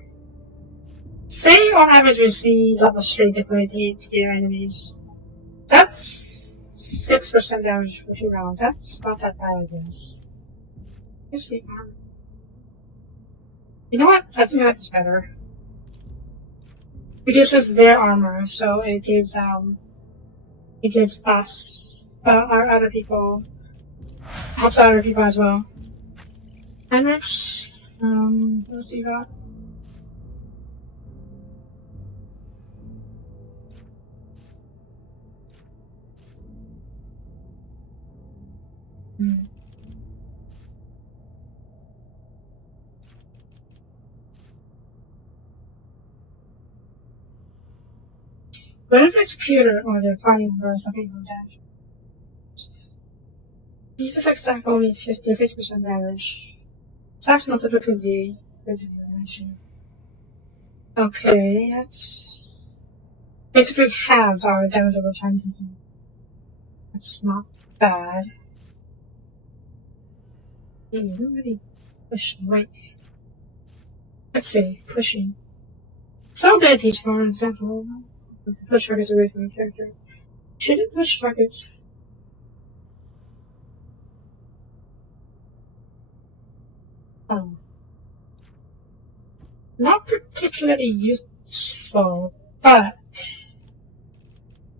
Say on average we see level straight difficulty tier enemies. That's 6% damage for 2 rounds. That's not that bad, I guess. Let's see. You know what? I think that is better. Reduces their armor, so it gives us our other people, helps other people as well. Admech, let's do that. But if it's computer or they're fighting or something like that, these effects stack only 50% damage. Stacks multiple D. Okay, that's basically halves our damage over time. That's not bad. We really push right. Let's see, pushing. Some abilities, for example, push targets away from the character. Should it push targets? Not particularly useful, but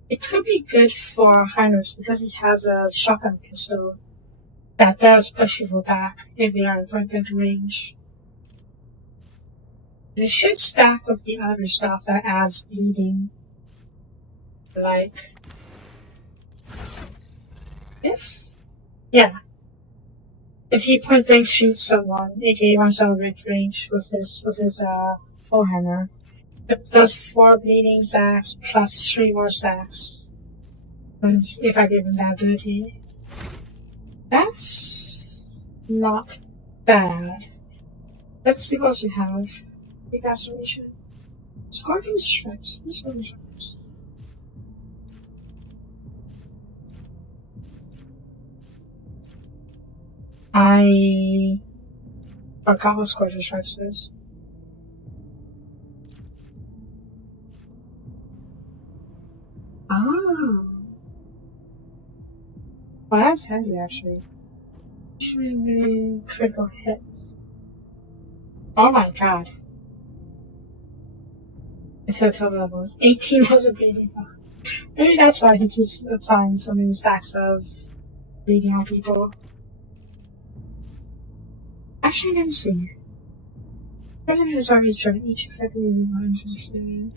it could be good for Heinrichs because he has a shotgun pistol that does push people back if they are in point blank range. It should stack with the other stuff that adds bleeding. Like this? Yeah. If he point blank shoots someone, aka runs out of range with his full hammer, it does 4 bleeding stacks plus 3 more stacks. And if I give him that ability. That's not bad. Let's see what else you have. Big acceleration. Scorpion strikes. Scorpion strikes. I forgot what Scorpion strikes is. Ah. Well, that's handy actually. Critical hits. Oh my god. It's hotel levels. 18 levels of bleeding. Maybe that's why he keeps applying so many stacks of bleeding on people. Actually, let me see. President has already tried each effectively lines of healing.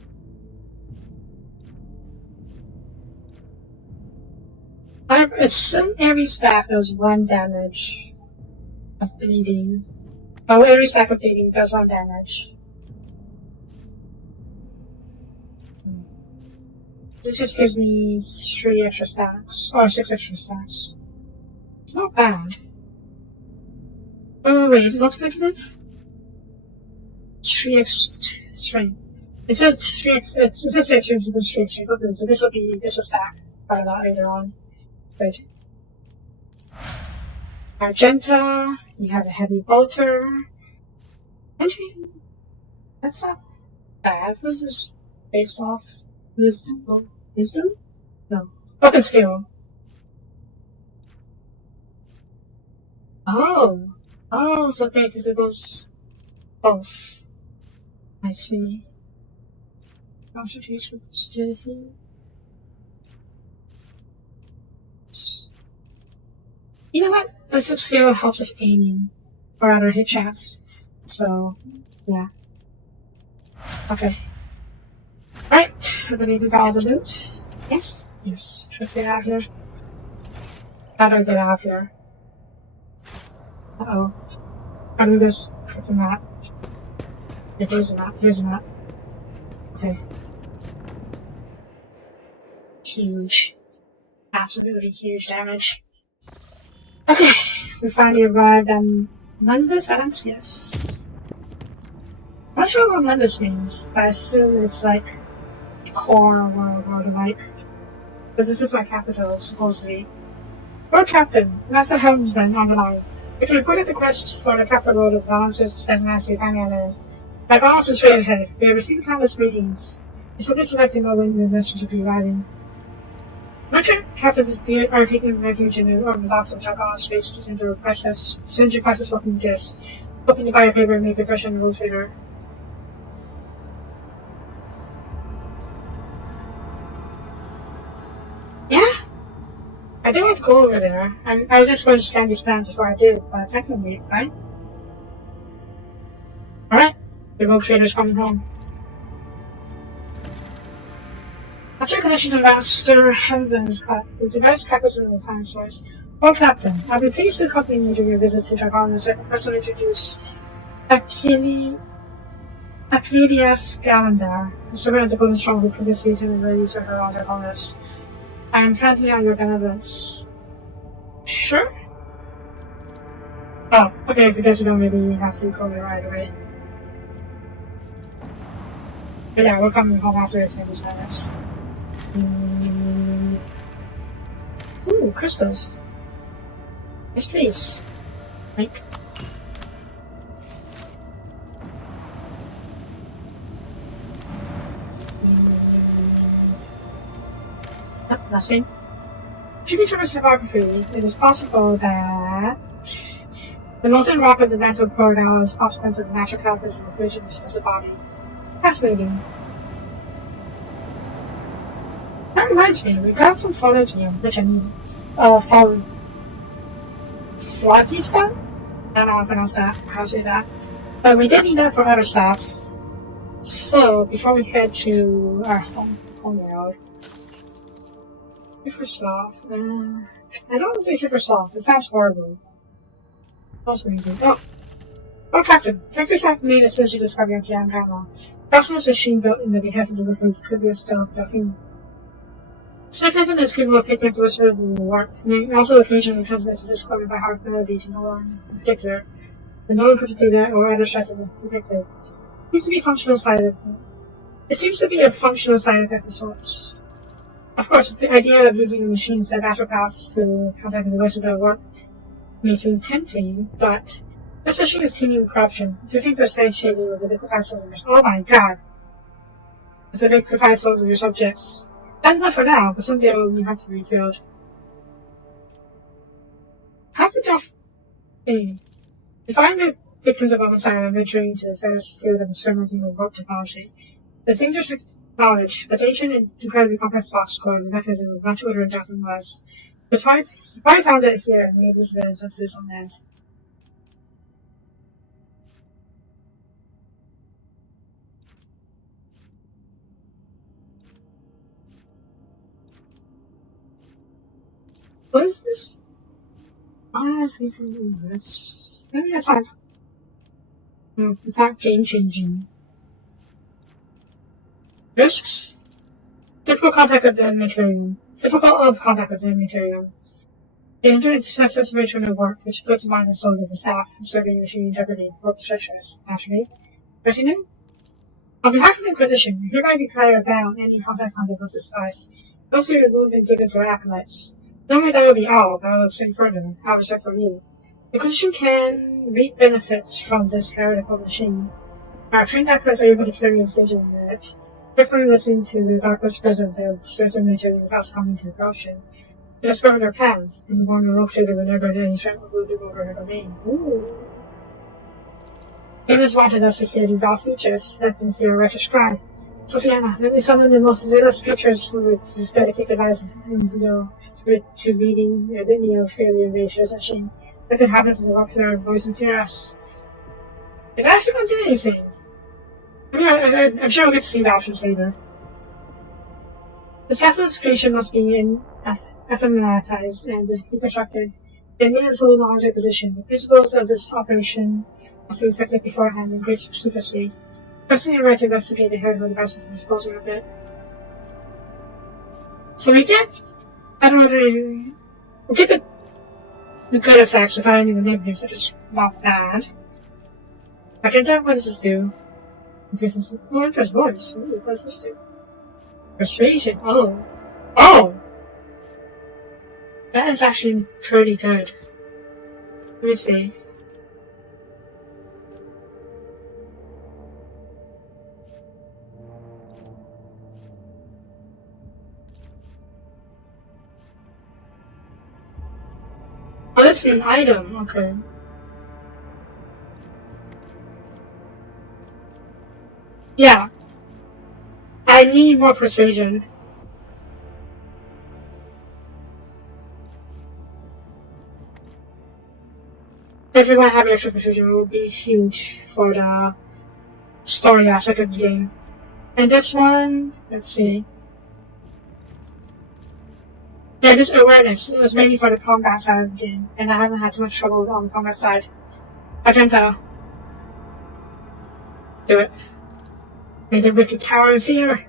I assume every stack does 1 damage of bleeding. Oh, every stack of bleeding does 1 damage. This just gives me 3 extra stacks, or 6 extra stacks. It's not bad. Oh wait, is it multiplicative? 3x string. Instead of 3x, it's 3x string, it's 3x string. Okay, so this will stack quite a lot later on. Good. Argenta, you have a heavy bolter. Entry. That's not bad. This is based off wisdom? Wisdom? No. Weapon skill. Oh. Oh, it's okay because it goes both. I see. Concentration for stability. You know what? This skill helps with aiming, or rather hit chance. So, yeah. Okay. Right, I believe we got all the loot. Yes? Yes. Let's get out of here. How do I get out of here? Uh-oh. How do we just click the map? Yeah, here's the map. Here's the map. Okay. Huge. Absolutely huge damage. Okay, we finally arrived at Mundus Valencius. Not sure what Mundus means, but I assume it's like core world or like. Because this is my capital, supposedly. Lord Captain, Master Helmsman on the line. We can report the quest for the capital world of Valencius stands massive hanging land. My boss is straight ahead. We have received countless greetings. We simply would like to know when the message will be arriving. Merchant captains are taking refuge in the docks of Chakon space to send your priceless welcome gifts, hoping to buy your favor and make a fresh and road trader. Yeah? I do have to go over there. I just want to scan these plans before I do, but I can wait, right? Alright, the rogue trader's coming home. After connection to Master Heaven's cut, the device crackles in the time source. Lord Captain, I'll be pleased to accompany you during your visit to Dragon as I can personally introduce Achilles Galandar, the servant of the Golden Strong who previously attended the release of her on Dragonus. I am counting on your benevolence. Sure? Oh, okay, so I guess we don't really have to go there right away. But yeah, we're coming home after this in these minutes. Ooh, crystals. Yes, please. Like. Nothing. Tribute to topography, it is possible that the molten rock of the mantle poured out as a consequence of the natural cataclysm of collisions as a body. Fascinating. That reminds me, we got some foliage here, which I mean, from Flaggy stuff? I don't know if I pronounced that, how to say that. But we did need that for other stuff. So, before we head to our home world, first off, I don't want to do first off. It sounds horrible. What else are we going to do? Oh, Captain. Factory staff made a social discovery of Jan Gamma. Proximus machine built in the behest of the Liquid could be a stealth Delphine. This mechanism is capable of picking up the whisper of the warp, and also occasionally transmits a discordant by heart melody to no one in particular. The non-encrypted data or other sites of the detective. It seems to be a functional side effect. It seems to be a functional side effect of sorts. Of course, the idea of using machines as astropaths to contact the rest of the warp may seem tempting, but this machine is teeming with corruption. Two things are shady with the liquefied souls of your oh my god! With the liquefied souls of your subjects. That's enough for now, but someday it will have to be refilled. How could that be? Define the victims of homicide and venturing into the fairest field of experimenting with warp technology. The dangerous knowledge, but the ancient and incredibly complex box core of the mechanism was much older than Delphine was. He probably found it here and made this evidence up to his own land. What is this? This. Maybe that's not. It's not game changing. Risks? Typical contact of the material. Typical of contact with the material. The internet separation of work, which puts mind and souls of the staff, serving machine integrity, work structures, naturally. Retinue? On behalf of the Inquisition, we hereby declare a ban on any contact with this device. Also remove the given to our acolytes. Normally that would be all, but I will explain further, out of respect for you. The Inquisition can reap benefits from this heretical machine. Our trained acolytes are able to carry a vision in it, carefully listening to the dark whispers of their spiritual nature without succumbing to corruption. To discover their plans, and warn the rotator whenever any threat will move over her domain. Ooh. It is wanted us to hear these vast speeches, let them hear a righteous cry. Sophiana, let me summon the most zealous preachers who would dedicate their lives in zeal to reading the litany of failure and nations and shame. Let it happen to the popular voice and fear us. Is that actually going to do anything? I mean, I'm sure we'll get to see the options later. This castle's creation must be ephemerized and deconstructed. They need a total knowledge acquisition. The principles of this operation must be detected beforehand in great secrecy. Personally, I'm right to investigate the head of the vessel from disposing of it. So we get, we get the good effects of finding the negatives, which is not bad. Agenda, what does this do? Increases enters voice. Ooh, what does this do? Persuasion. Oh! That is actually pretty good. Let me see. Oh, that's an item. Okay. Yeah. I need more persuasion. Everyone having extra persuasion will be huge for the story aspect of the game. And this one, let's see. Yeah, this awareness was mainly for the combat side of the game, and I haven't had too much trouble on the combat side. I can do it. Made the wicked cower in fear.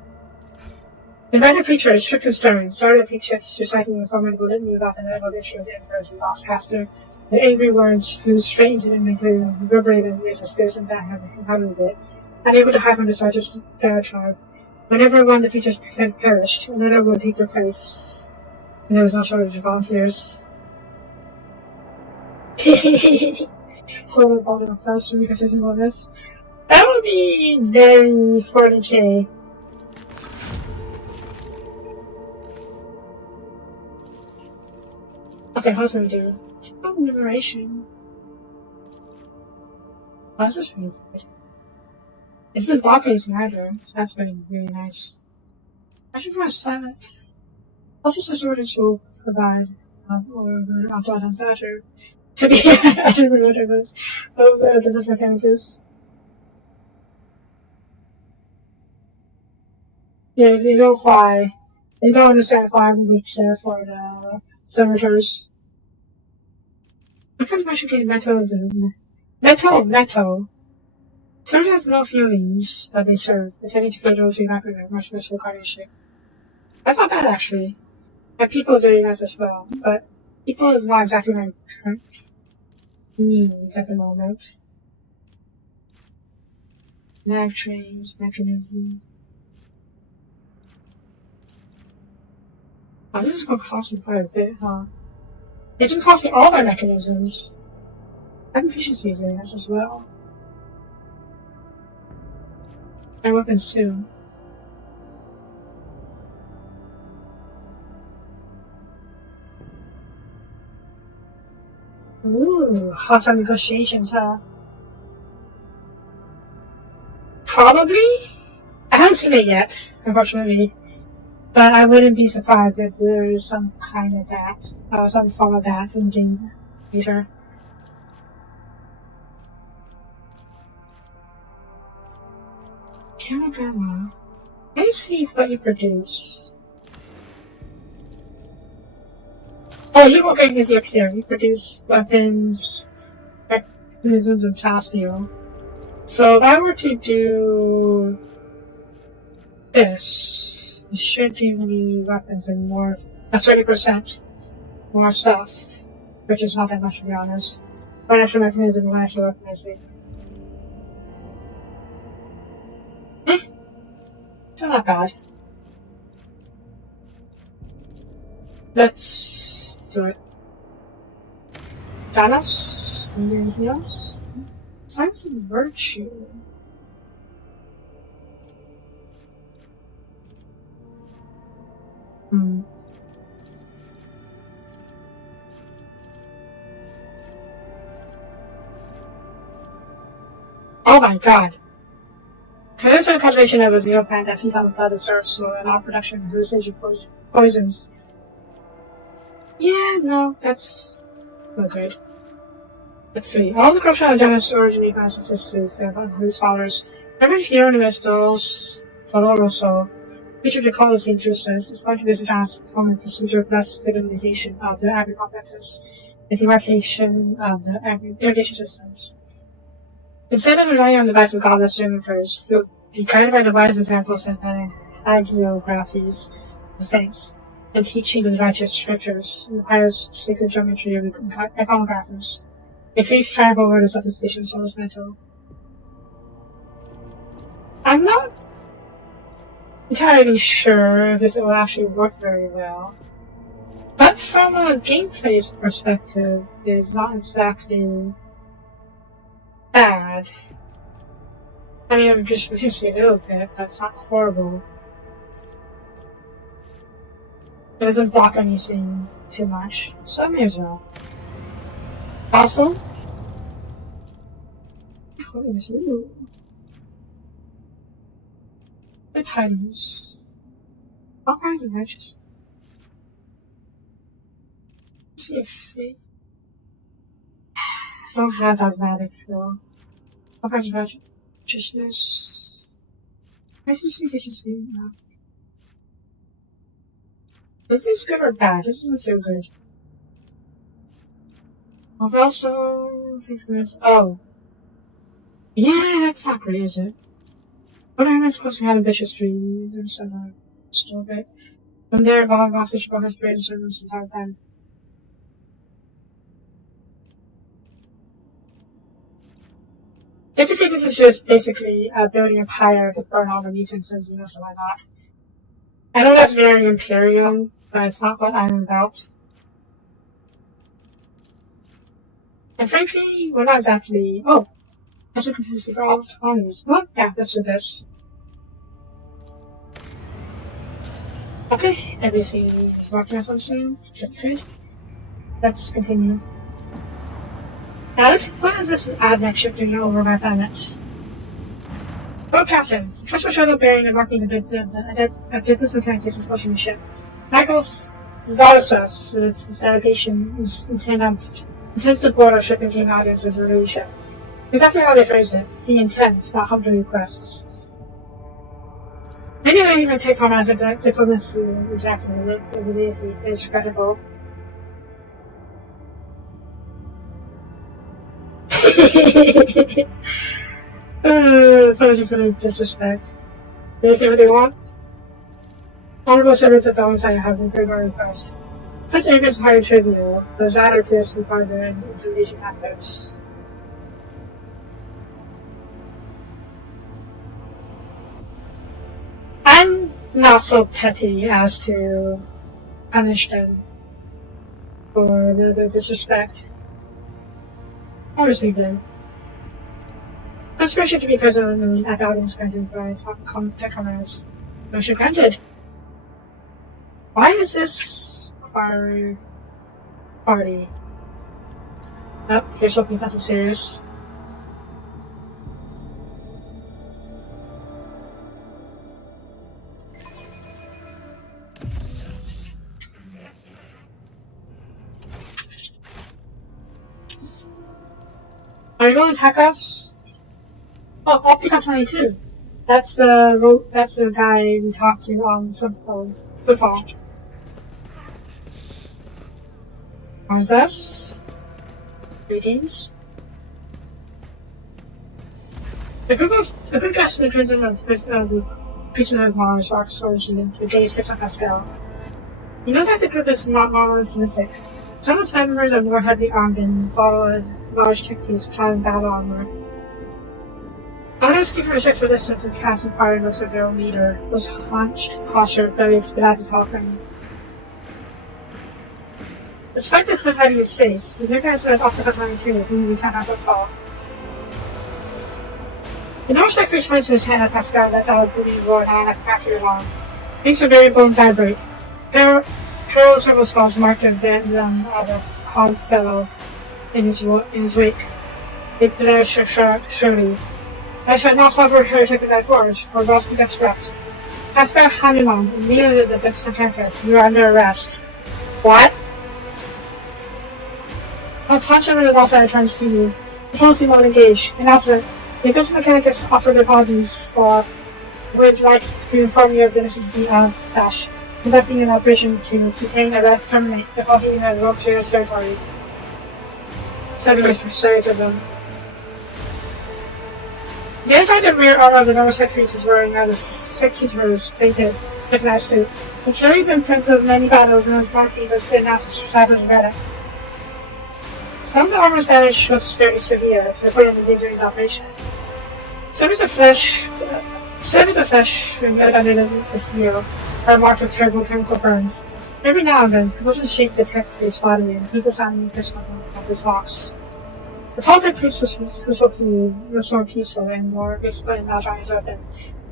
The invited preacher is strict and stern, started to take shifts reciting the formidable litany about the evolution of the Emperor's lost caster. The angry words flew straight into the material, reverberated in the spirits and that inhabited it, unable to hide from this righteous diatribe. Whenever one of the preacher's perished, another would take their place. And there was no shortage of volunteers. Hold on a fast reconsideration bonus. That would be very 40k. Okay, what's gonna do? Enumeration. Oh, this is pretty good. It's in block based either, so that's been really nice. I should press silent. Also, special orders will provide or auto answer to be I don't remember what it was. Of the business mechanics. Yeah, they don't fly. They don't understand why we care for the servitors. Because we should get metal. Metal. Servitors has no feelings, but they serve. They tend to create those who not very much useful carnation. That's not bad, actually. And people are doing this as well, but people is not exactly my current needs at the moment. Nav trains, mechanism. Oh, this is gonna cost me quite a bit, huh? It's gonna cost me all my mechanisms. I have efficiencies in this as well. And weapons too. Ooh, hostile negotiations, huh? Probably? I haven't seen it yet, unfortunately. But I wouldn't be surprised if there is some kind of that, some form of that in game later. Camera. Let's see what you produce. Oh, you will get easy up here. You produce weapons, mechanisms, and plasteel. So if I were to do this, it should give me weapons and more, a 30% more stuff, which is not that much to be honest. One extra mechanism, one extra weaponizing. It's not that bad. Let's do it. Janus? Anything else? Science and virtue. Oh my god. There's a cultivation of a zero plant that feeds on the blood that serves slow and all production of hallucination poisons. Yeah, no, that's not good. Let's see. All the corruption of Janus originate from sophisticates and his followers. Every hero in the Vestos, Doloroso, each of the colors in justice is going to visit Janus performing procedure plus the delimitation of the agri complexes, the demarcation of the irrigation systems. Instead of relying on the advice of godless servers, he'll be guided by the wise examples and hagiographies of saints, and teachings of the righteous scriptures, and the pious sacred geometry of the iconographers. A faith triumph over the sophistication of soulless mental. I'm not entirely sure if this will actually work very well. But from a gameplay perspective, it's not exactly bad. I mean, I'm just a little bit, that's not horrible. It doesn't block anything too much, so I may as well. Also, the Titans. All kinds of matches. Let's see if they don't have automatic though. All kinds of matches. Righteousness. Let's just see if we can see it now. Is this good or bad? This doesn't feel good. I've also... Oh. Yeah, that's not great, is it? What am I supposed to have ambitious dreams? There's some still a bit. From there, evolving hostage about his great service the entire time. Basically, this is just building a pyre to burn all the mutants and stuff like that. I know that's very Imperium, but it's not what I'm about. And frankly, we're not exactly... Oh! That's a consistency for all of autonomies. What? Yeah, let's do this. Okay, everything is working as I'm saying. Good. Let's continue. Now, what is this admech ship doing over my planet? Oh, Captain. Trust my shuttle bearing and markings of the business mechanic is pushing the ship. Michael Zarsus, his delegation, intends to board our ship and gain audience with the new ship. Exactly how they phrased it. He intends, not humbly requests. Anyway, even take on as a diplomacy exactly the deity is credible. Apology for the disrespect. They say what they want. Honorable servants of the Onside have incurred my request. Such arrogance is highly trivial, but that appears to be part of their intimidation tactics. I'm not so petty as to punish them for the disrespect. I'll receive them. Conspiration to be present at the audience granted by tech comrades. Motion granted. Why is this party? Oh, here's hoping something serious. Are you going to attack us? Oh, Optica 22. That's the guy we talked to on football. How's us? Greetings. A group dressed in the crimson of prisoner of Mars walks towards you. Your gaze fixed on Pascal. You know that the group is not normally prolific. Some of its members are more heavily armed and follow a large tech piece clad in battle armor. Others keep respect for distance and cast inquiring looks at their own leader, was hunched, postured, bellies without his offering. Despite the cliff hiding his face, he recognized as Optica 92, whom we found out footfall. The North Secretary points his hand at Pascal and lets out a booming roar and like a factory alarm. Makes a very bone vibrate. Parallel several skulls marked and bend them out of calm fellow in his wake. It blares surely. I shall not suffer heretic in thy forge, for Ross gets rest. Pascal Hanuman, leader of the distant campus, you are under arrest. What? I'll touch him when the boss returns to you. The policy won't engage. Announcement. The distant mechanicus offered apologies for would like to inform you of the necessity of stash. Conducting an operation to detain, arrest, terminate before he had rogue to your territory. Setting for sight of them. The inside the rear armor of the Nova Secretary is wearing as a Secretary's plated, recognized suit. He carries imprints of many battles and has markings of been exercised of medic. Some of the armor's damage looks fairly severe to the point of endangering the operation. Slivers of flesh embedded under the steel are marked with terrible chemical burns. Every now and then, convulsions shake the tech priest's body and keep the sounding discomfort of his box. The tall tech priest who spoke to me was more peaceful and more graceful in not drawing his weapon.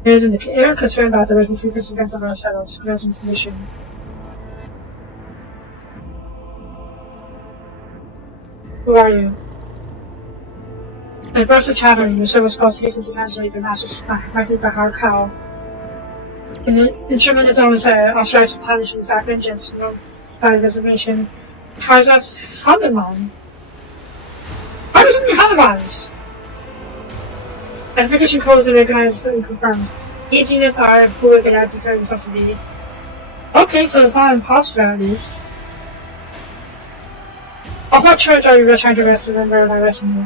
There is an air concerned about the raking frequency against of his fellows, present his condition. Who are you? A burst of chattering, the service calls hasten to translate the master's WH40k. In the instrument of Thomas authorized to punish without vengeance, no by designation, Tarzan's Hanuman. Why does it be Hanumans? Identification codes are recognized and confirmed. These units are who they have declared themselves to be. Okay, so it's not an imposter at least. Of what church are you trying to arrest a member of my retinue?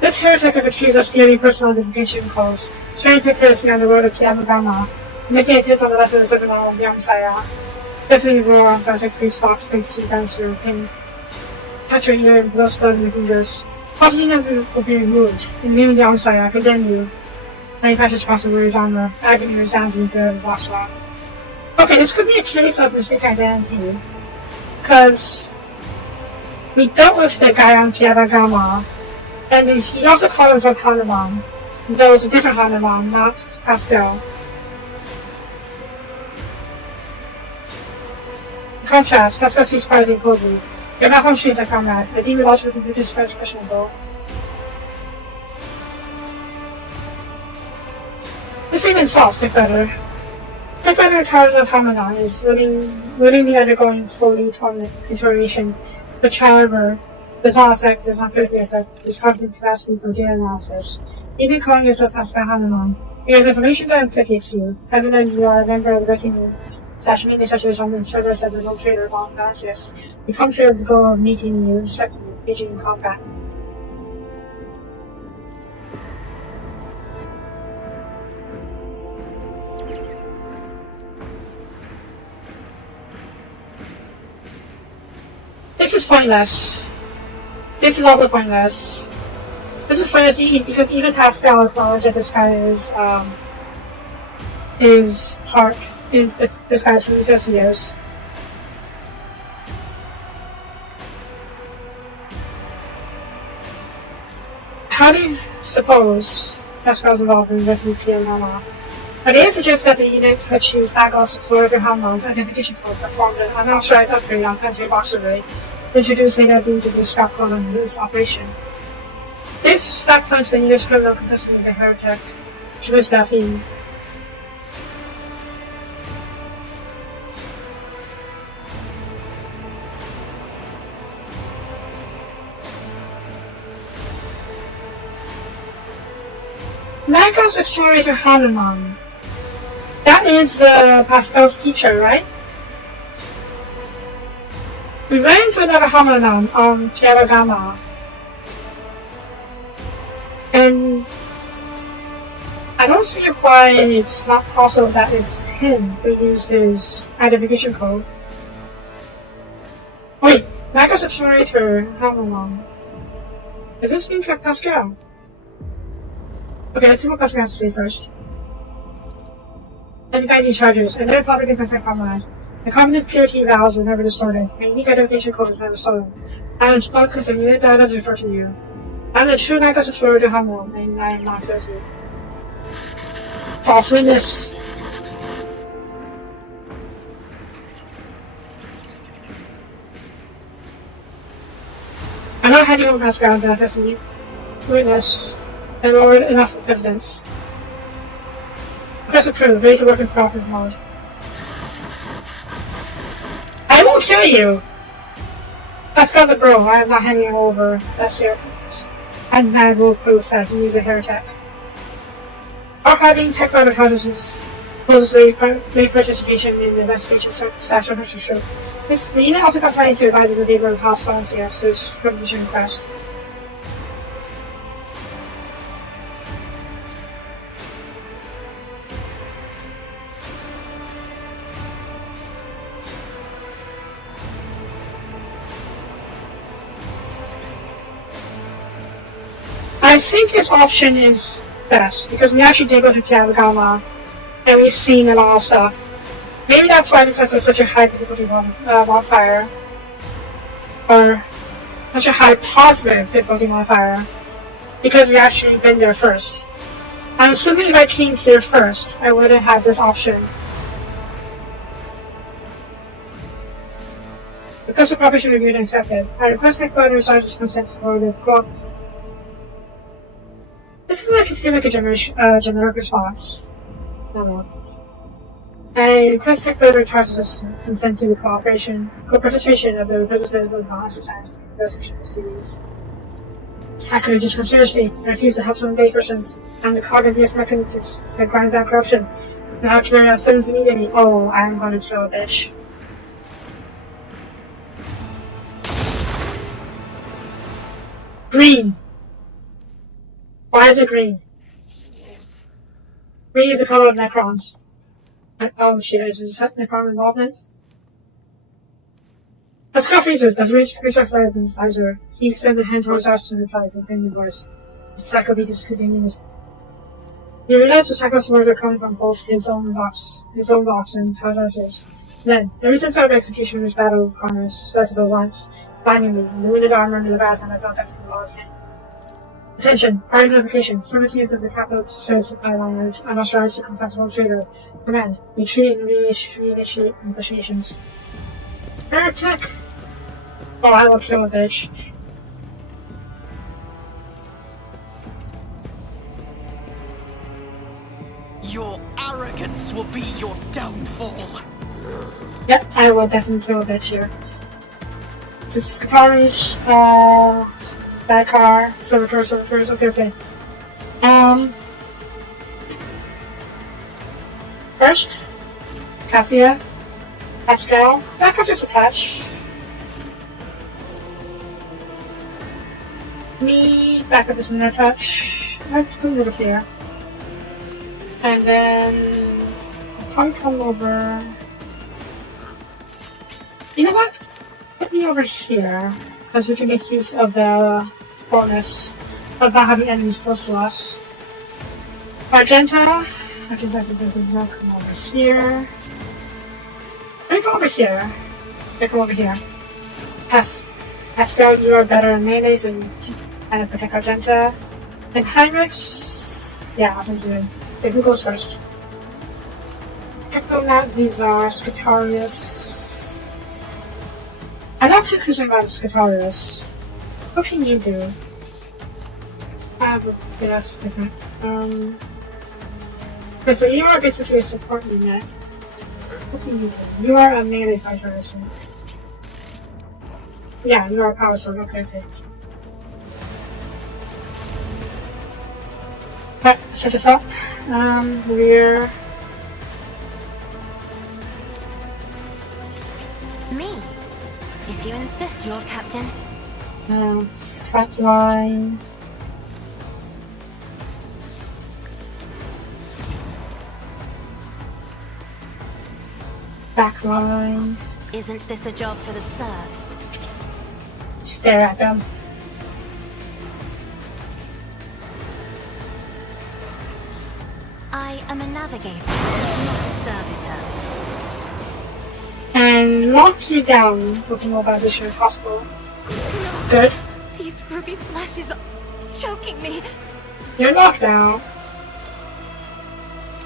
This heretic is accused of stealing personal identification codes, spreading pictures on the road of Kiyamagama, making a tip on the left of the 7-mile young Saya. Definitely roar on Project Priest Fox face you down to your pin. Touch your ear and blows blood in your fingers. Possibly will be removed. In the name of young Saya, I condemn you. Manufacturers possible genre, agony resounds in the good of Voxrock. Okay, this could be a case of mistaken identity. Because we dealt with the guy on Kiyamagama. And he also called himself Hanuman. There was a different Hanuman, not Pascal. In contrast, Pascal speaks quietly and coldly. You're not home street, comrade. The demon also completely is questionable. This statement is false, Dickletter. Dickletter tells of Hanuman is willingly undergoing holy deterioration, which, however, does not critically affect his cognitive capacity for data analysis. Even calling yourself as Hanuman. You have information that implicates you. Even though you are a member of the wrecking mainly such as on the servers of the no trader of Francis. You come here with the goal of meeting you, intercepting you, engaging in combat. This is pointless. This is also pointless. This is pointless because even Pascal acknowledged that this guy is this guy's from the SEOs. How do you suppose Pascal's involved in the WH40k and Hama? But it suggests that the unit could choose Agos Explorer Haman's identification code performed an unauthorized upgrade on Pantry Box Array, introduced later due to the scrap code on this operation. This fact points the unit's criminal complicity with the heretic, Jewish Daphne. Magos Explorator Hanuman. That is Pascal's teacher, right? We ran into another Hanuman on Piaragama. And I don't see why it's not possible that it's him who used his identification code. Wait, Magos Explorator Hanuman. Is this in fact Pascal? Okay, let's see what Pascal has to say first. And guide these charges, and they're publicly perfect comrade. The cognitive purity vows were never distorted, and unique identification code was never stolen. I am spelled because the unit that does refer to you. I am the true Magos Explorer Hamon, and I am not guilty. False witness. I'm not handing over Pascal until I test a witness and lowered enough evidence. Press approve, ready to work in cooperative mode. I will kill you! Pascal's a bro, I am not handing him over. That's your undeniable proof that he is a heretic. Archiving tech laboratories poses a great participation in the investigation /research. The unit also got ready to advise the neighbor of House Valencias whose resolution request. I think this option is best, because we actually did go to Piaragama, and we've seen a lot of stuff. Maybe that's why this has such a high difficulty modifier, or such a high positive difficulty modifier, because we actually been there first. I'm assuming if I came here first, I wouldn't have this option. Request of cooperation reviewed and accepted. I request that Quote Sergeant's consent for the quote. This feels like a generic response. I don't know. I request that Quote Sergeant's consent to the co-participation of the representatives of the exercise investigation proceedings. Sacrilegious conspiracy. I refuse to help some day persons. I'm the cognitive mechanism that grinds out corruption. Now carry out sentence immediately. Oh, I'm gonna kill a bitch. Green. Why is it green? Green is the color of Necrons. Oh shit, is this Necron involvement? Pascal freezes, but reach out his visor. He sends a hand towards us and replies in a thin voice. Psychobeat is continuing. He realizes Pascal's words are coming from both his own box and Tadar's. Then, the recent start of execution of this battle of Connors led to the once, blindingly, the wounded armor and the baton that's not definitely all of him. Attention! Prior notification. Service use of the capital trade supply line unauthorized to confront the trader. Command. Retreat and reinitiate negotiations. Heretic! Oh, I will kill a bitch. Your arrogance will be your downfall. Yep, I will definitely kill a bitch here. just Qataris, that car, servitors, okay. First, Cassia, Pascal, that could just attach. Me, backup is in their touch. Let's move over here. And then I'll probably come over. You know what? Put me over here, because we can make use of the bonus of not having enemies close to us. Argenta, come over here. Let me go over here. Let me go over here. Pascal, you are better in melee, so you kind of protect Argenta. And Heinrichs, yeah, I'll do it. Okay, who goes first? Technomat, Vizar, Scatarius. I'm not too concerned about Scatarius. What can you do? Yeah, that's different. Okay, so you are basically a support unit. What can you do? You are a melee fighter, isn't it? Yeah, you are a power sword, okay. Right, set us up. We're... Me? If you insist, Lord Captain. Front line. Back line. Isn't this a job for the serfs? Stare at them. I am a navigator, not a servitor. And lock you down with the mobilization if possible. Good. These ruby flashes are choking me. You're locked down.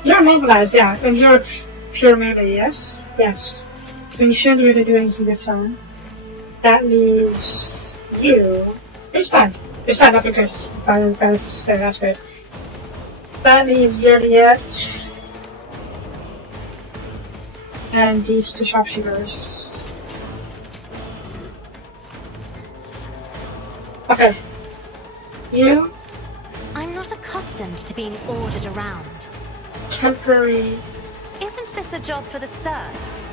You're mobilized, yeah. And you're pure melee, yes? Yes. So you shouldn't really do anything this turn. That means you. This time, okay, good. That's good. That means you're the it. And these two sharpshooters. Okay. You? I'm not accustomed to being ordered around. Temporary Isn't this a job for the serfs?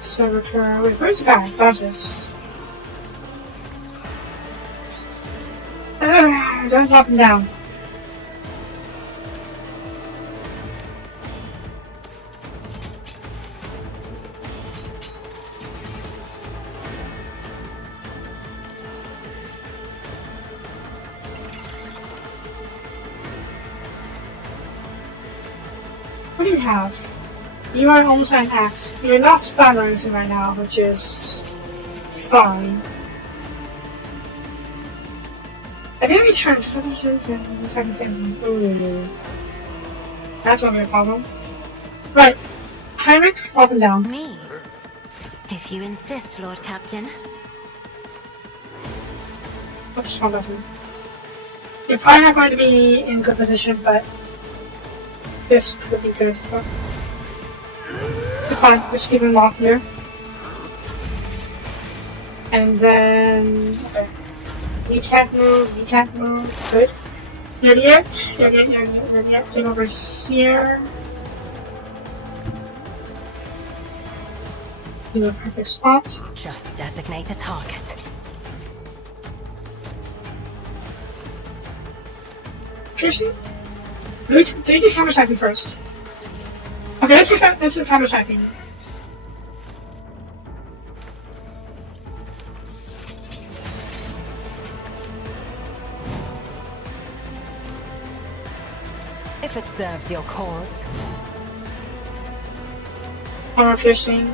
servitor. Wait, where's the guy? Sargis. Don't drop him down. What do you have? You are almost an axe. You're not stunned or anything right now, which is fine. I didn't return to the second thing. Ooh. That's gonna be a problem. Right. Heinrich, up and down. Me? If you insist, Lord Captain. Oops, wrong button. You're probably not going to be in good position, but this could be good. It's fine, just keep him off here. And then... okay. You can't move, good. You're the it, you're the it. Take over here. In the perfect spot. Just designate a target. Piercing? Do we do counter-attacking first? Okay, let's do counter-attacking. If it serves your cause. Armor piercing.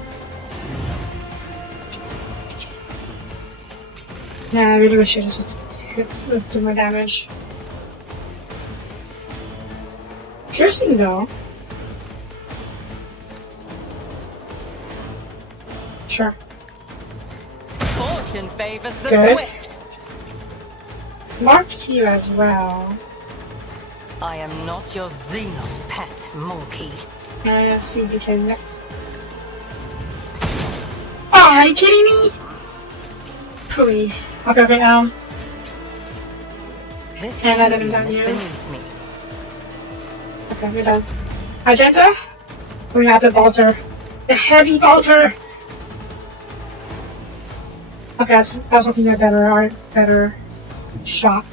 Yeah, I really wish I just would do more damage. Piercing though. Sure. Fortune favors the Good. swift. Mark you as well. I am not your Xenos pet, monkey. See if we can. Ah! Are you kidding me? Pooey. Okay, This And that's building done is here. beneath me. Okay, we're done. Agenda? We have the bolter. The heavy bolter! Okay, I was looking at better shot.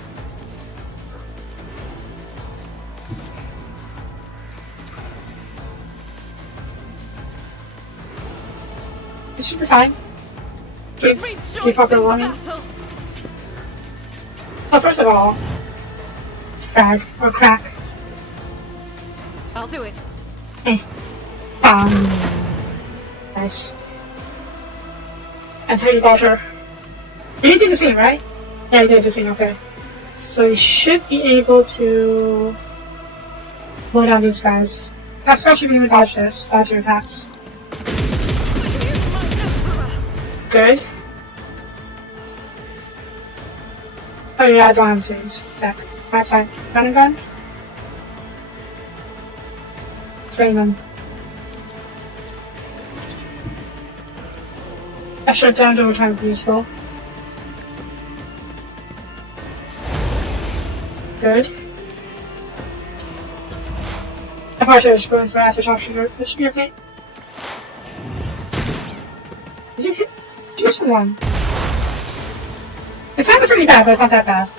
It should be fine. Keep up the warning. Well, first of all, frag or crack. I'll do it. Nice. And 3 bolter. You did the same, right? Yeah, you did the same, okay. So you should be able to blow down these guys. Especially if you dodge this, dodge your attacks. Good. Oh yeah, I don't have scenes. Back. Right side. Running gun. Frame them. Extra damage over time would be useful. Good. I probably should have just going for aftershock shooter. This should be okay. Did you hit just one? It sounded pretty bad, but it's not that bad.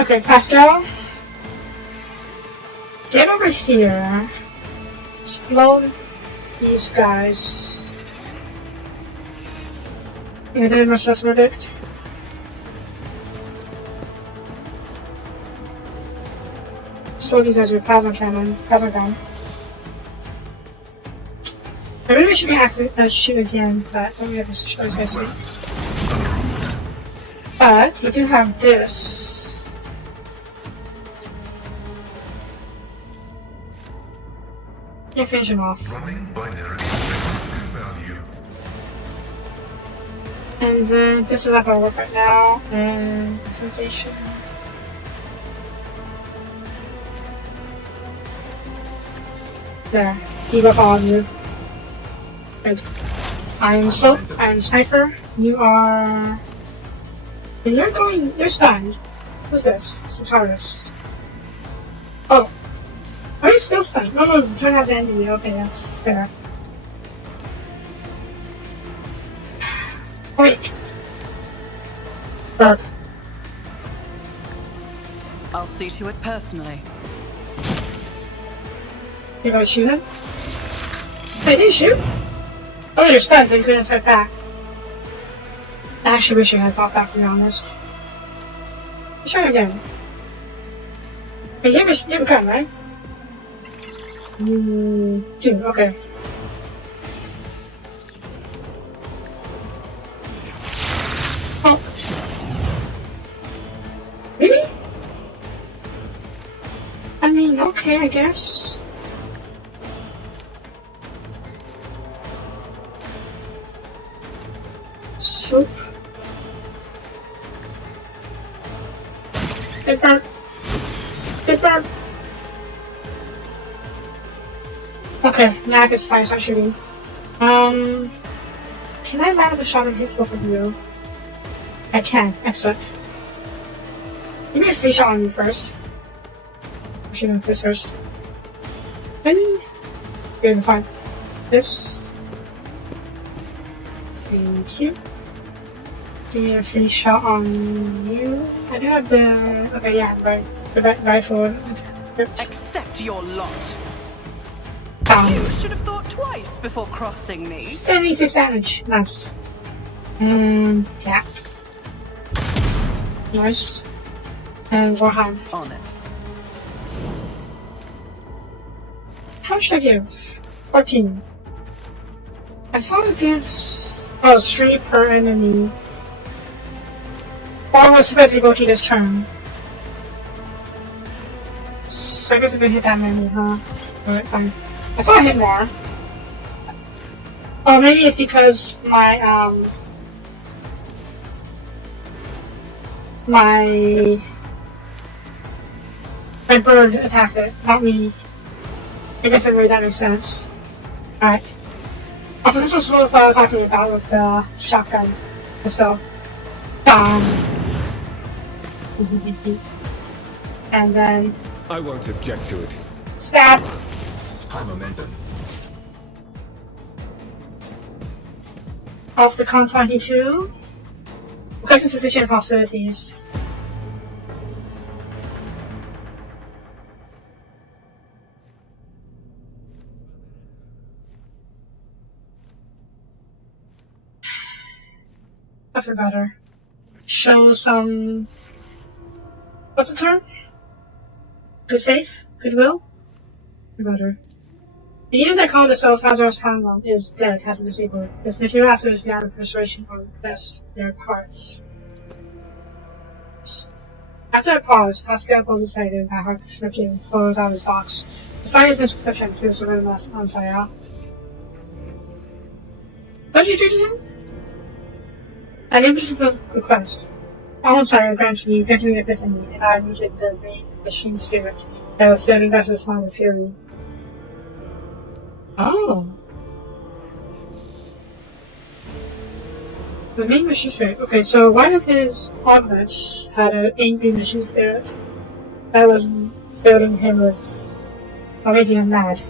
Okay, Pascal. Get over here. Explode these guys. Yeah, they much less verdict. Explode these as your plasma cannon. Plasma gun. I really should be active shoot again, but don't we have this choice, I see. But we do have this. Yeah, finish him off. Running binary value. And then this is not gonna work right now. And communication. There. You got all of you. Good. I'm Soap, I'm Sniper. You are... And you're stunned. What's this? Sataris. Oh. Are you still stunned? No, the turn has ended. Okay, that's fair. Wait. Burp. I'll see to it personally. You gonna shoot him? Hey, did you shoot? Oh, you're stunned, so you couldn't attack back. I actually wish I had fought back, to be honest. Let's try again. Hey, you have a gun, right? You do, okay. Oh. Really? I mean, okay, I guess. Soap. Get burnt. Get burnt. Okay, Mac is fine, start shooting. Can I line up a shot that hits both of you? I can, excellent. Give me a free shot on you first. I'm shooting this first. Good, fine. This. Thank you. Give me a free shot on you. I do have the... Okay, yeah, right. The rifle. Accept your lot. Down. You should have thought twice before crossing me. 76 damage. Nice. And yeah. Nice. And Warhammer. On it. How should I give? 14. I saw it gives... Oh, 3 per enemy. Or was supposed to go to this turn. So I guess I didn't hit that many, huh? Alright, fine. I saw I hit more. Oh, maybe it's because my bird attacked it, not me. I guess that makes sense. Alright. Also, this is what I was talking about with the shotgun pistol. Bam! And then I won't object to it. stab! High momentum. Off the Con 22. Because it's cessation of hostilities. I feel better. Show some... What's the term? Good faith? Goodwill? Better. The unit that called itself Lazarus Hanlon is dead, has been disabled. Its material asset is beyond persuasion or possess their parts. After a pause, Pascal pulls his head in by heart looking, pulls out his box. Despite his misperceptions, he was surrounded on Sayra. What did you do to him? An impossible request. On Sayra granted me epiphany, and I muted the machine spirit that was staring back to the smile of fury. Oh. The main machine spirit. Okay, so one of his augments had an angry machine spirit that was filling him with, or making him mad.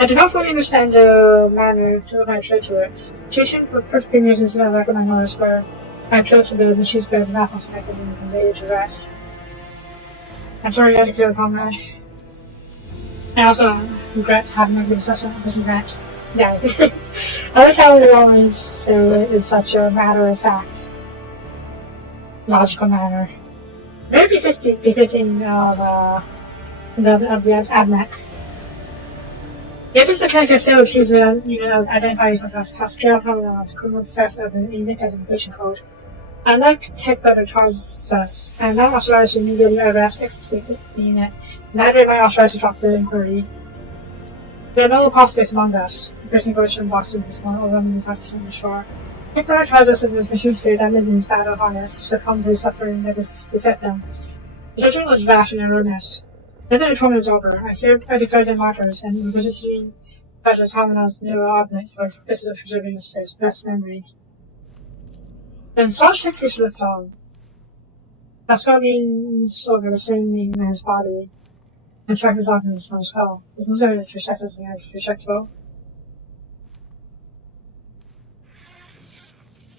I do not fully understand the manner to when I applied to it. The situation for perfectly reasons that I recommend notice where I appealed to the machine spirit of math mechanism and laid it to rest. I'm sorry you had to kill a comrade. I also regret having a good assessment of this event. Yeah. I like how we always say it in such a matter-of-fact, logical manner. Very befitting of the admech. Yet this mechanic is still accused of, identify yourself as Pascal Hamelon's criminal theft of an unique identification code. Unlike tech that targets us, I am not authorized to immediately arrest, execute the unit, neither am I authorized to drop the inquiry. There are no apostates among us. The person goes from Boston this morning or running without on the shore. Tech that targets us of this machine spirit that lived in his battle harness succumbs to the suffering that beset them. The judgment was rash and erroneous. Then the atonement is over. I declare them martyrs, and we're positioning Dr. Hamelon's neural augment for purposes of preserving his best memory. And such techniques left on. Pascal leans over the swinging man's body and strikes his augments on his skull. His moves are projectiles and projectile.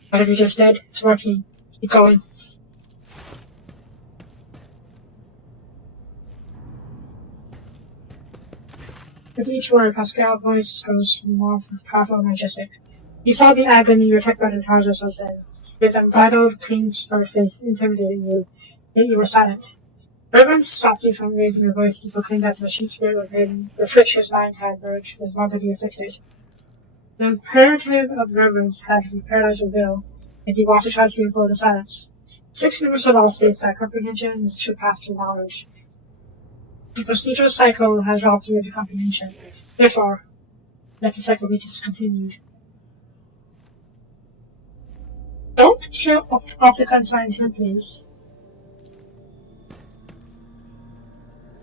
What have you just did? It's working. Keep going. With each word, Pascal's voice goes more powerful and majestic. You saw the agony your tech brother Tarsus was in. His unbridled, clean spirit faith intimidating you, yet you were silent. Reverence stopped you from raising your voice to proclaim that the machine spirit within the which his mind had merged was morbidly afflicted. The imperative of reverence had paralyzed your will, and you wanted to try to enfold the silence. 6 universal law states that comprehension is the true path to knowledge. The procedural cycle has robbed you of your comprehension. Therefore, let the cycle be discontinued. Don't kill Opticon 22, please.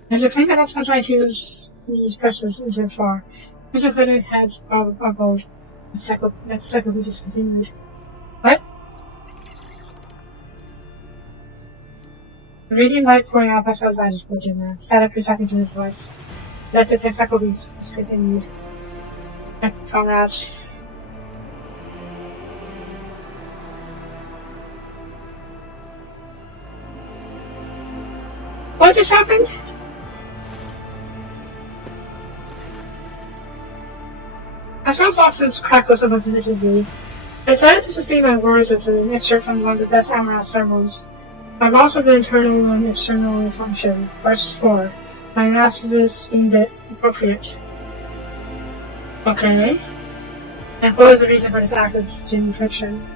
There's a claim that Opticon 22's presses into the floor. There's a hooded heads are bold. Let the cycle be discontinued. What? The radiant light pouring out Pascal's vantage point in there. Static is back into his voice. Let the cycle be discontinued. Comrades. What just happened? Pascal's voice crackles somewhat immediately. I decided to sustain my words with an excerpt from one of the best Amaranth sermons. My loss of the internal and external function. Verse 4. My analysis deemed it appropriate. Okay. And what was the reason for this act of genuine friction?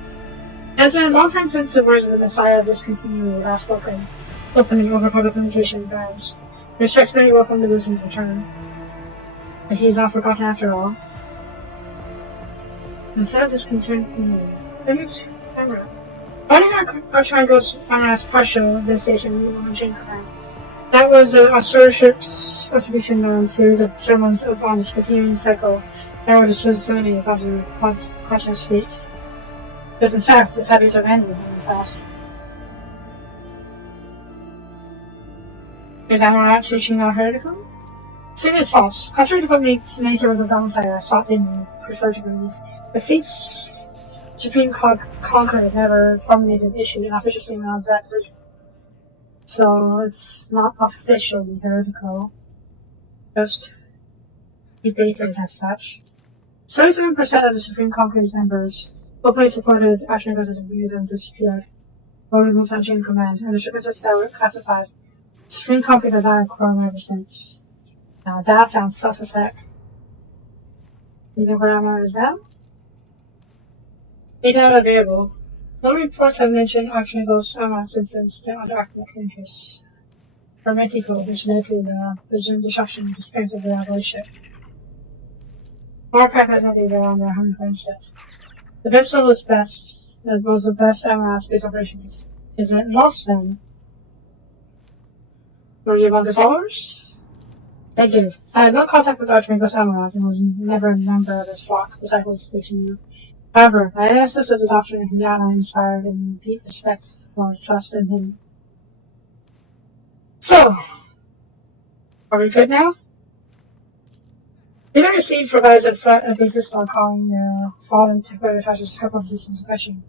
It has been a long time since the words of the Messiah discontinued were last spoken, opening over public communication brands. We expect many welcome the Lucian's return. But he is not forgotten after all. The Messiah discontinued. Second camera. Running our triangles on as partial this station we will change crime. That was a authorship's attribution on a series of sermons on this continuing cycle I would assume so many because of conscious feet. Because in fact, the tattoos are ending really fast. Is Amber actually reaching out heretical? Statement is false. Contrary to what makes nature was a downside, I sought didn't prefer to believe. The feats Supreme Conqueror never formulated issued an official statement on that decision. So it's not officially heretical. Just debated as such. 77% of the Supreme Conqueror's members openly supported Ashnagas' views and disappeared, or removed on chain of command, and the shipments that were classified. Supreme Conqueror desired quorum ever since. Now that sounds suspect. You know where Amber is now? Data not available. No reports have mentioned Archangels Ammon's incidents on the Archmech Hermetico, which led to the presumed destruction and disappearance of the alloy ship. Warcraft has no data on their home instead. The vessel was best. It was the best Amaranth space operations. Is it lost then? Were you among the followers? They give. I had no contact with Archangels Amaranth and was never a member of his flock, disciples which knew. However, my analysis of the doctrine of Indiana inspired in deep respect for trust in him. So, are we good now? Data received provides a basis for calling the fallen temporary charges hypothesis into question.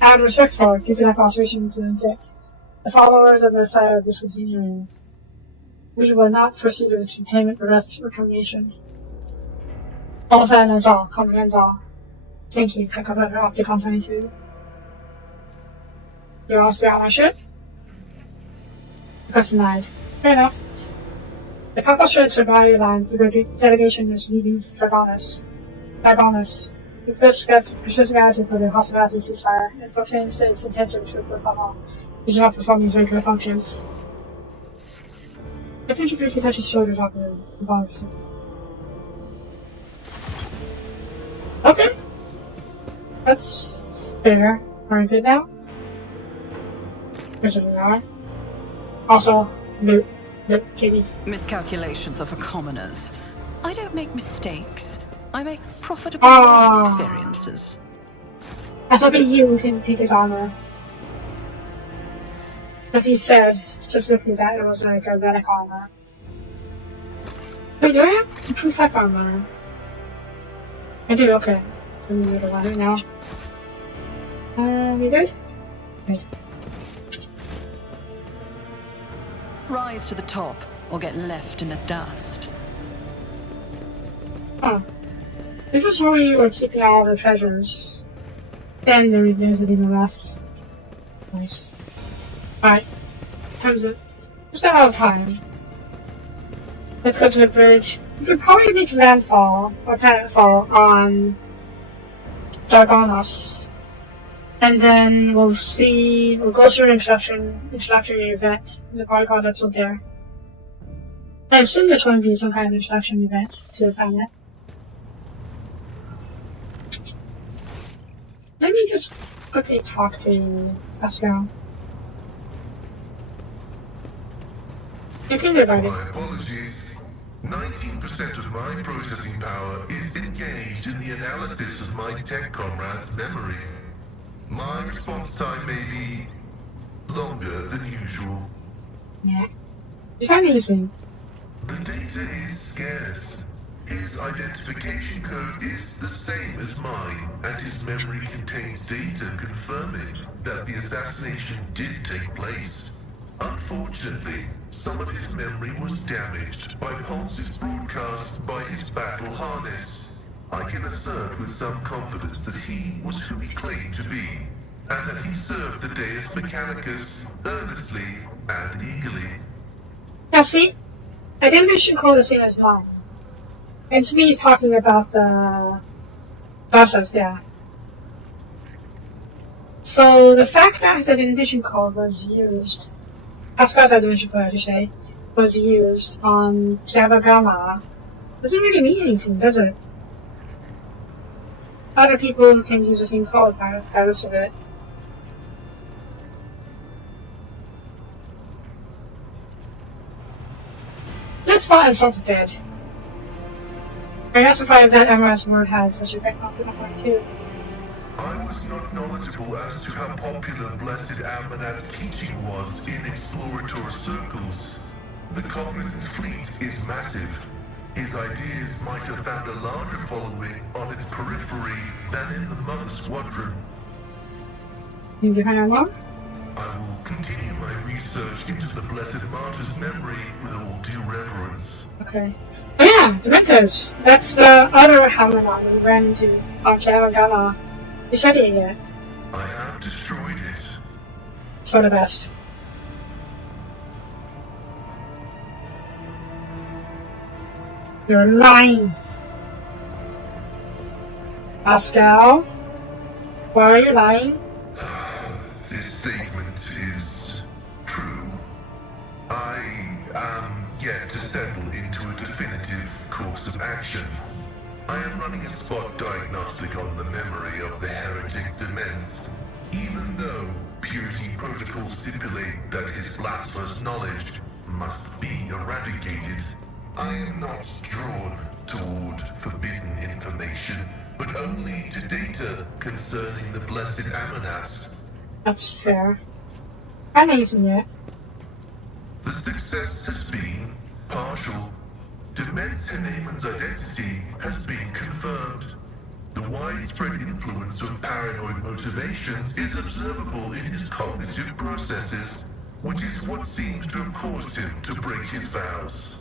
Out of respect for, due to that conservation to inject, the followers of the side are discontinuing. We will not proceed with the containment, arrest, or termination. All that is all, comprehends all. Thank you, Tech Operator Opticon 22. You're all stay on my ship? Request denied. Fair enough. The couple should survive your line. The delegation is leaving Dragonus. He first gets gratitude for the hospitality ceasefire and proclaims its intention to fulfill. He is not performing his regular functions. The future briefly touches shoulders off the bonus. Okay. That's fair. Are we good now? There's an hour. Also, nope, Katie. Miscalculations are for commoners. I don't make mistakes. I make profitable learning experiences. I was hoping you can take his armor. As he said, specifically that it was like a relic armor. Wait, do I have improved health armor? I do, okay. I'm gonna make a ladder now. We good? Good. Rise to the top, or get left in the dust. Oh. This is where we were keeping all the treasures. And they're revisiting the rest. Nice. Alright. Time's it. Just out of time. Let's go to the bridge. We could probably make landfall, or planetfall, on Dragonus. And then we'll go through an introductory event. There's a protocol episode there. I assume there's going to be some kind of introduction event to the planet. Let me just quickly talk to Pascal. You can do My apologies. 19% of my processing power is engaged in the analysis of my tech comrade's memory. My response time may be longer than usual. Yeah. If I'm using. The data is scarce. His identification code is the same as mine, and his memory contains data confirming that the assassination did take place. Unfortunately, some of his memory was damaged by pulses broadcast by his battle harness. I can assert with some confidence that he was who he claimed to be, and that he served the Deus Mechanicus earnestly and eagerly. Now see, identification code is the same as mine. And to me he's talking about the process, yeah. So the fact that his identification code was used, Pascal's identification code I should say, was used on Kiabagama doesn't really mean anything, does it? Other people can use the same code by the looks of it. Let's not insult the dead. I guess if I that MS Word had such a thing on too. I was not knowledgeable as to how popular Blessed Amanat's teaching was in explorator circles. The Cognizance fleet is massive. His ideas might have found a larger following on its periphery than in the Mother Squadron. Need you hang on long? I will continue my research into the Blessed Martyr's memory with all due reverence. Okay. Oh yeah, Dementos. That's the other Hammerman we ran into on Kamagama. You studying it. I have destroyed it. It's for the best. You're lying. Pascal? Why are you lying? This statement is true. I am yet to settle into a definitive course of action. I am running a spot diagnostic on the memory of the heretic Demens, even though purity protocols stipulate that his blasphemous knowledge must be eradicated. I am not drawn toward forbidden information, but only to data concerning the Blessed Amanats. That's fair. I'm using it. The success has been partial. Demens Haneman's identity has been confirmed. The widespread influence of paranoid motivations is observable in his cognitive processes, which is what seems to have caused him to break his vows.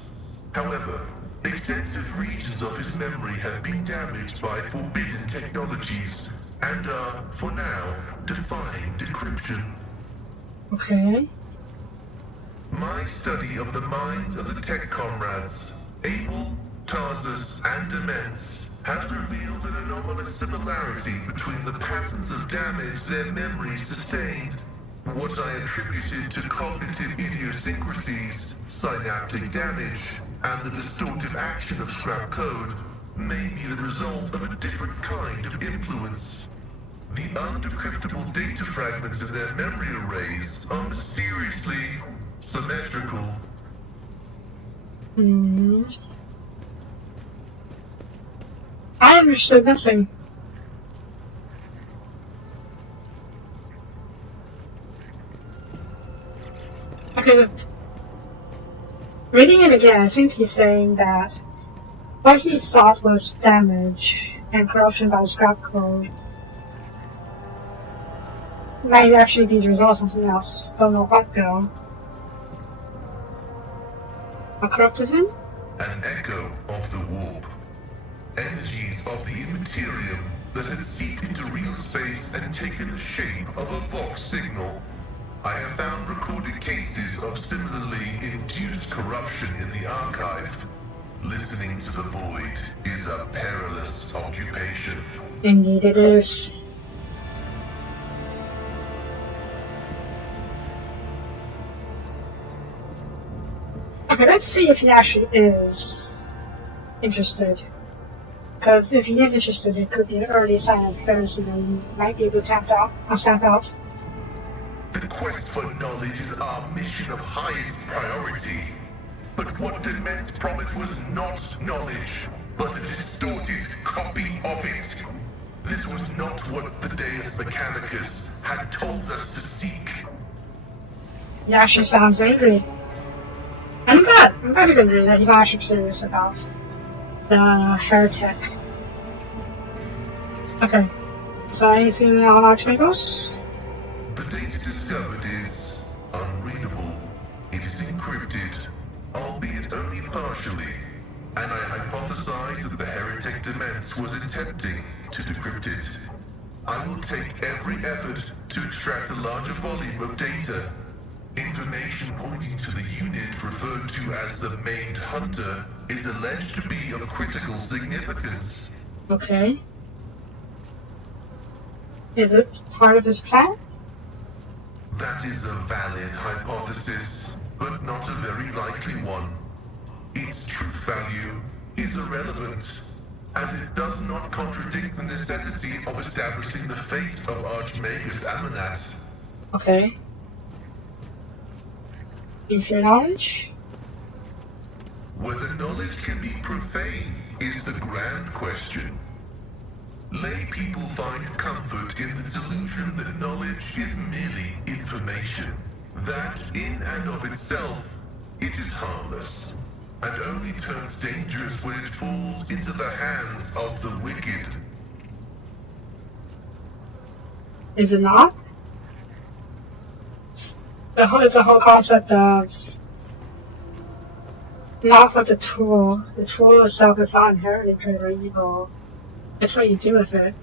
However, extensive regions of his memory have been damaged by forbidden technologies and are, for now, defying decryption. Okay. My study of the minds of the tech comrades, Abel, Tarsus, and Demens, has revealed an anomalous similarity between the patterns of damage their memories sustained. What I attributed to cognitive idiosyncrasies, synaptic damage, and the distortive action of scrap code may be the result of a different kind of influence. The undecryptable data fragments in their memory arrays are mysteriously symmetrical. I understood nothing. Okay, look. Reading it again, I think he's saying that what he thought was damage and corruption by scrap code might actually be the result of something else. Don't know what though. What corrupted him? An echo of the warp. Energies of the immaterium that had seeped into real space and taken the shape of a Vox signal. I have found recorded cases of similarly induced corruption in the archive. Listening to the void is a perilous occupation. Indeed it is. Okay, let's see if he actually is interested. Because if he is interested, it could be an early sign of heresy that he might be able to stamp out. The quest for knowledge is our mission of highest priority. But what Demens promised was not knowledge, but a distorted copy of it. This was not what the Deus Mechanicus had told us to seek. He actually sounds angry. I'm glad he's angry that he's actually curious about the heretic. Okay, so anything on Archmagos? The data discovered is unreadable. It is encrypted, albeit only partially, and I hypothesize that the heretic Demens was attempting to decrypt it. I will take every effort to extract a larger volume of data. Information pointing to the unit referred to as the Maimed Hunter is alleged to be of critical significance. Okay. Is it part of his plan? That is a valid hypothesis, but not a very likely one. Its truth value is irrelevant, as it does not contradict the necessity of establishing the fate of Archmagus Amanat. Okay. If your knowledge? Whether knowledge can be profane is the grand question. Lay people find comfort in the delusion that knowledge is merely information, that in and of itself it is harmless, and only turns dangerous when it falls into the hands of the wicked. Is it not? It's a whole concept of not with the tool. The tool itself is not inherently good or evil. It's what you do with it.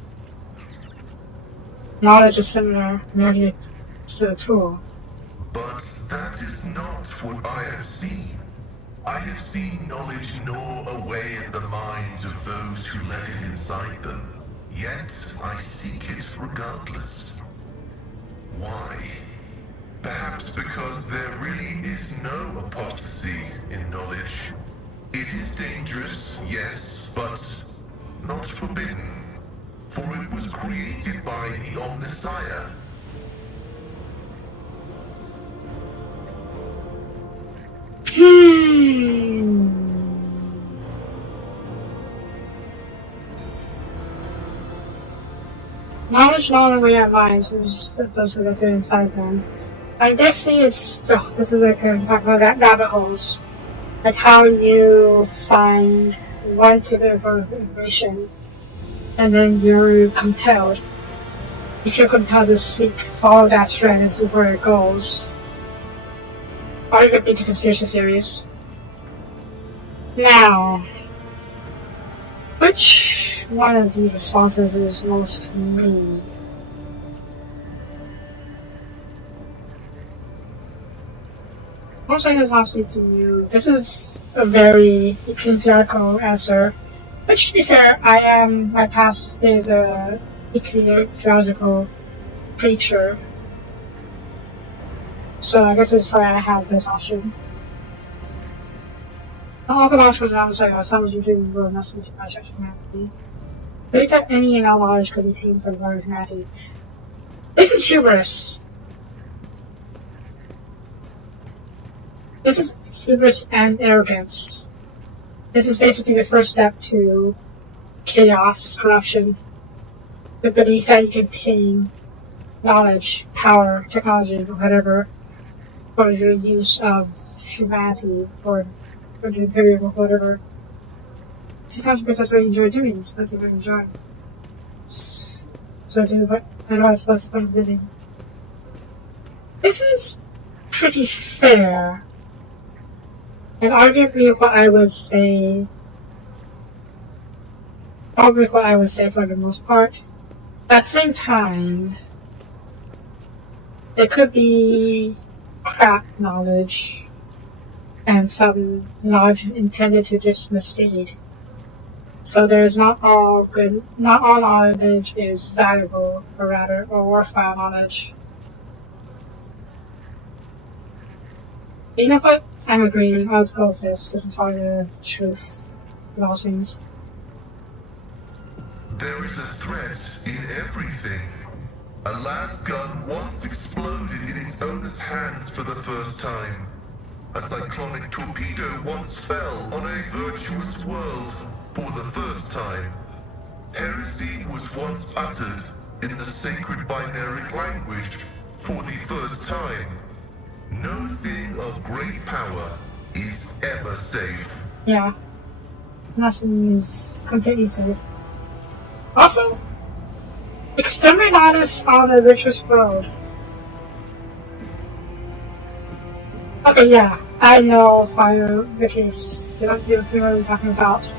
Knowledge is similar, merely to a tool. But that is not what I have seen. I have seen knowledge gnaw away at the minds of those who let it inside them. Yet I seek it regardless. Why? Perhaps because there really is no apostasy in knowledge. It is dangerous, yes, but not forbidden. For it was created by the Omnissiah. Knowledge not only at minds, who's those who look inside them. I'm guessing it's this is like talking about rabbit holes, like how you find one tidbit of information, and then you're compelled. If you're compelled to follow that strand and see where it goes. Or you could be into conspiracy theories. Now, which one of these responses is most me? Most likely it's not safe to you. This is a very ecclesiastical answer. Which, to be fair, my past is a ecclesiastical preacher. So I guess that's why I have this option. All the options I was saying, as long as you didn't go nothing to my church humanity. Believe that any and all knowledge could be taken from the Lord of humanity. This is hubris. This is hubris and arrogance. This is basically the first step to chaos, corruption. The belief that you can obtain knowledge, power, technology, whatever, for your use of humanity or the imperium or whatever. Sometimes because that's what you enjoy doing, that's what you enjoy. So do what otherwise what's the point of living? This is pretty fair. And arguably what I would say for the most part. At the same time, it could be crap knowledge and some knowledge intended to just mislead. So there's not all knowledge is valuable, or rather, or worthwhile knowledge. You know what? I'm agreeing. I'll go with this. This is probably the truth of all things. There is a threat in everything. A las gun once exploded in its owner's hands for the first time. A cyclonic torpedo once fell on a virtuous world for the first time. Heresy was once uttered in the sacred binary language for the first time. No thing of great power is ever safe. Yeah. Nothing is completely safe. Also, exterminatus on the virtuous world. Okay, yeah, I know the case that you're really talking about.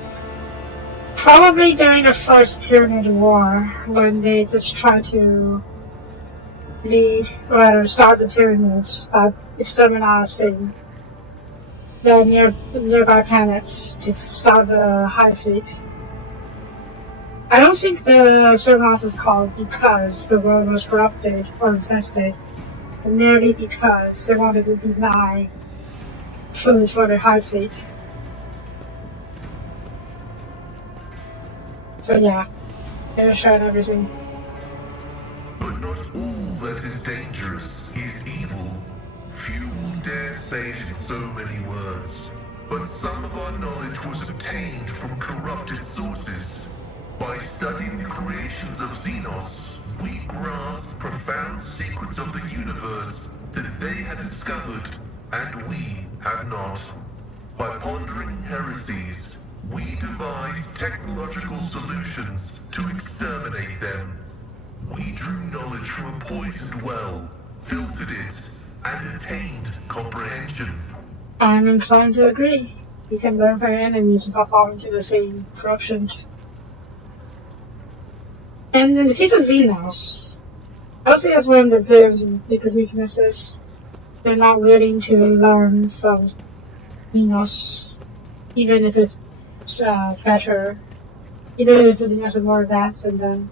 Probably during the first Tyranid War, when they just tried to start the Tyranids by exterminating the nearby planets to start the High Fleet. I don't think the Exterminatus was called because the world was corrupted or infested, but merely because they wanted to deny food for the High Fleet. So yeah, they destroyed everything. But not all that is dangerous is evil. Few will dare say it in so many words. but some of our knowledge was obtained from corrupted sources. By studying the creations of Xenos, we grasped profound secrets of the universe that they had discovered and we had not. By pondering heresies, we devised technological solutions to exterminate them. We drew knowledge from a poisoned well, filtered it, and attained comprehension. I'm inclined to agree. You can learn from your enemies without falling into the same corruption. And in the case of Xenos, I would say that's one of the biggest weaknesses. They're not willing to learn from Xenos, even if it's better, even if the Xenos are more advanced than them.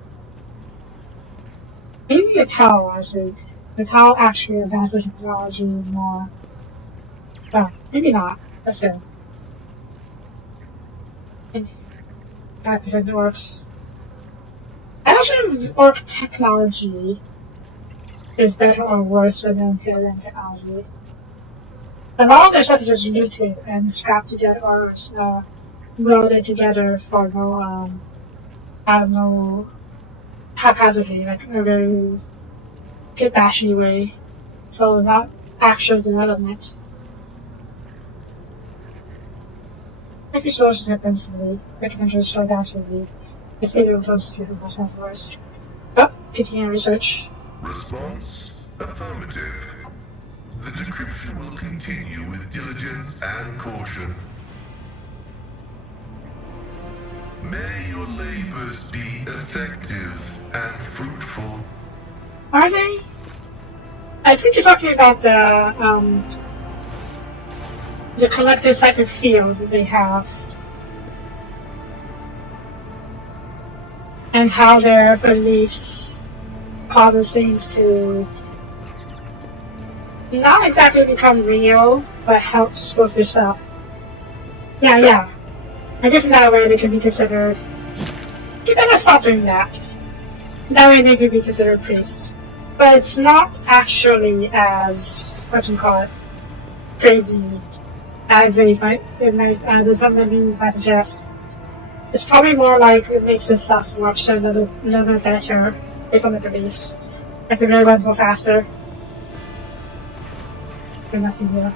Maybe the Tau, I think. The Tau actually advanced the technology more. Well, maybe not, but still. That pretend orcs. I don't know if orc technology is better or worse than the Imperial technology. A lot of their stuff is just looted and scrapped together or welded together for no, I don't know, haphazardly, like in a very kit-bashy way. So without actual development. If you store this principally, the potential store naturally. The state of close to much has worse. Oh, continue research. Response? Affirmative. The decryption will continue with diligence and caution. May your labors be effective and fruitful. Are they? I think you're talking about the collective psychic field that they have. And how their beliefs causes things to not exactly become real, but helps with their stuff. Yeah. I guess in that way they can be considered... You better stop doing that. That way they could be considered priests. But it's not actually as, crazy as they might, as some of the memes might suggest. It's probably more like it makes this stuff work so a little bit better based on the beliefs. If it really runs more faster. Then that's easier.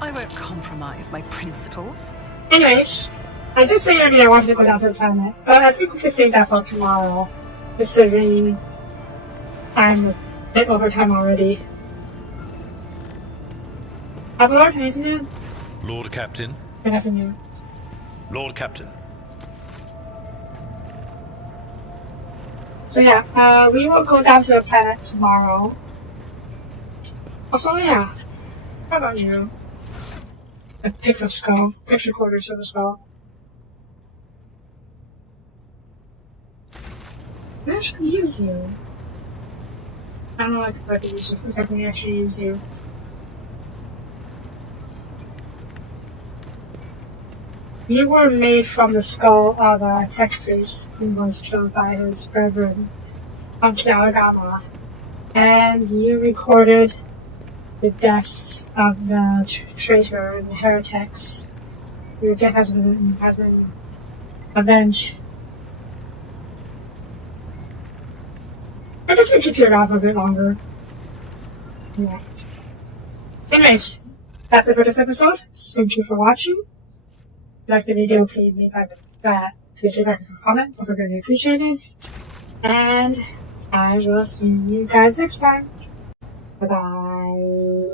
I won't compromise my principles. Anyways, I did say earlier I wanted to go down to the planet, but I think we can save that for tomorrow. Considering I'm a bit over time already. Lord, nice and you. Lord Captain. Nice and you. Lord Captain. So yeah, we will go down to the planet tomorrow. Also, yeah, how about you? A pick the skull, picture quarters of the skull. I actually use you. I don't know if I can use you, if I can actually use you. You were made from the skull of a tech priest who was killed by his brethren on Kialagama, and you recorded the deaths of the traitor and the heretics. Your death has been avenged. I guess we keep you around for a bit longer. Yeah. Anyways, that's it for this episode. Thank you for watching. If you liked the video, please leave a comment. I'd really appreciate it. And I will see you guys next time. Bye bye.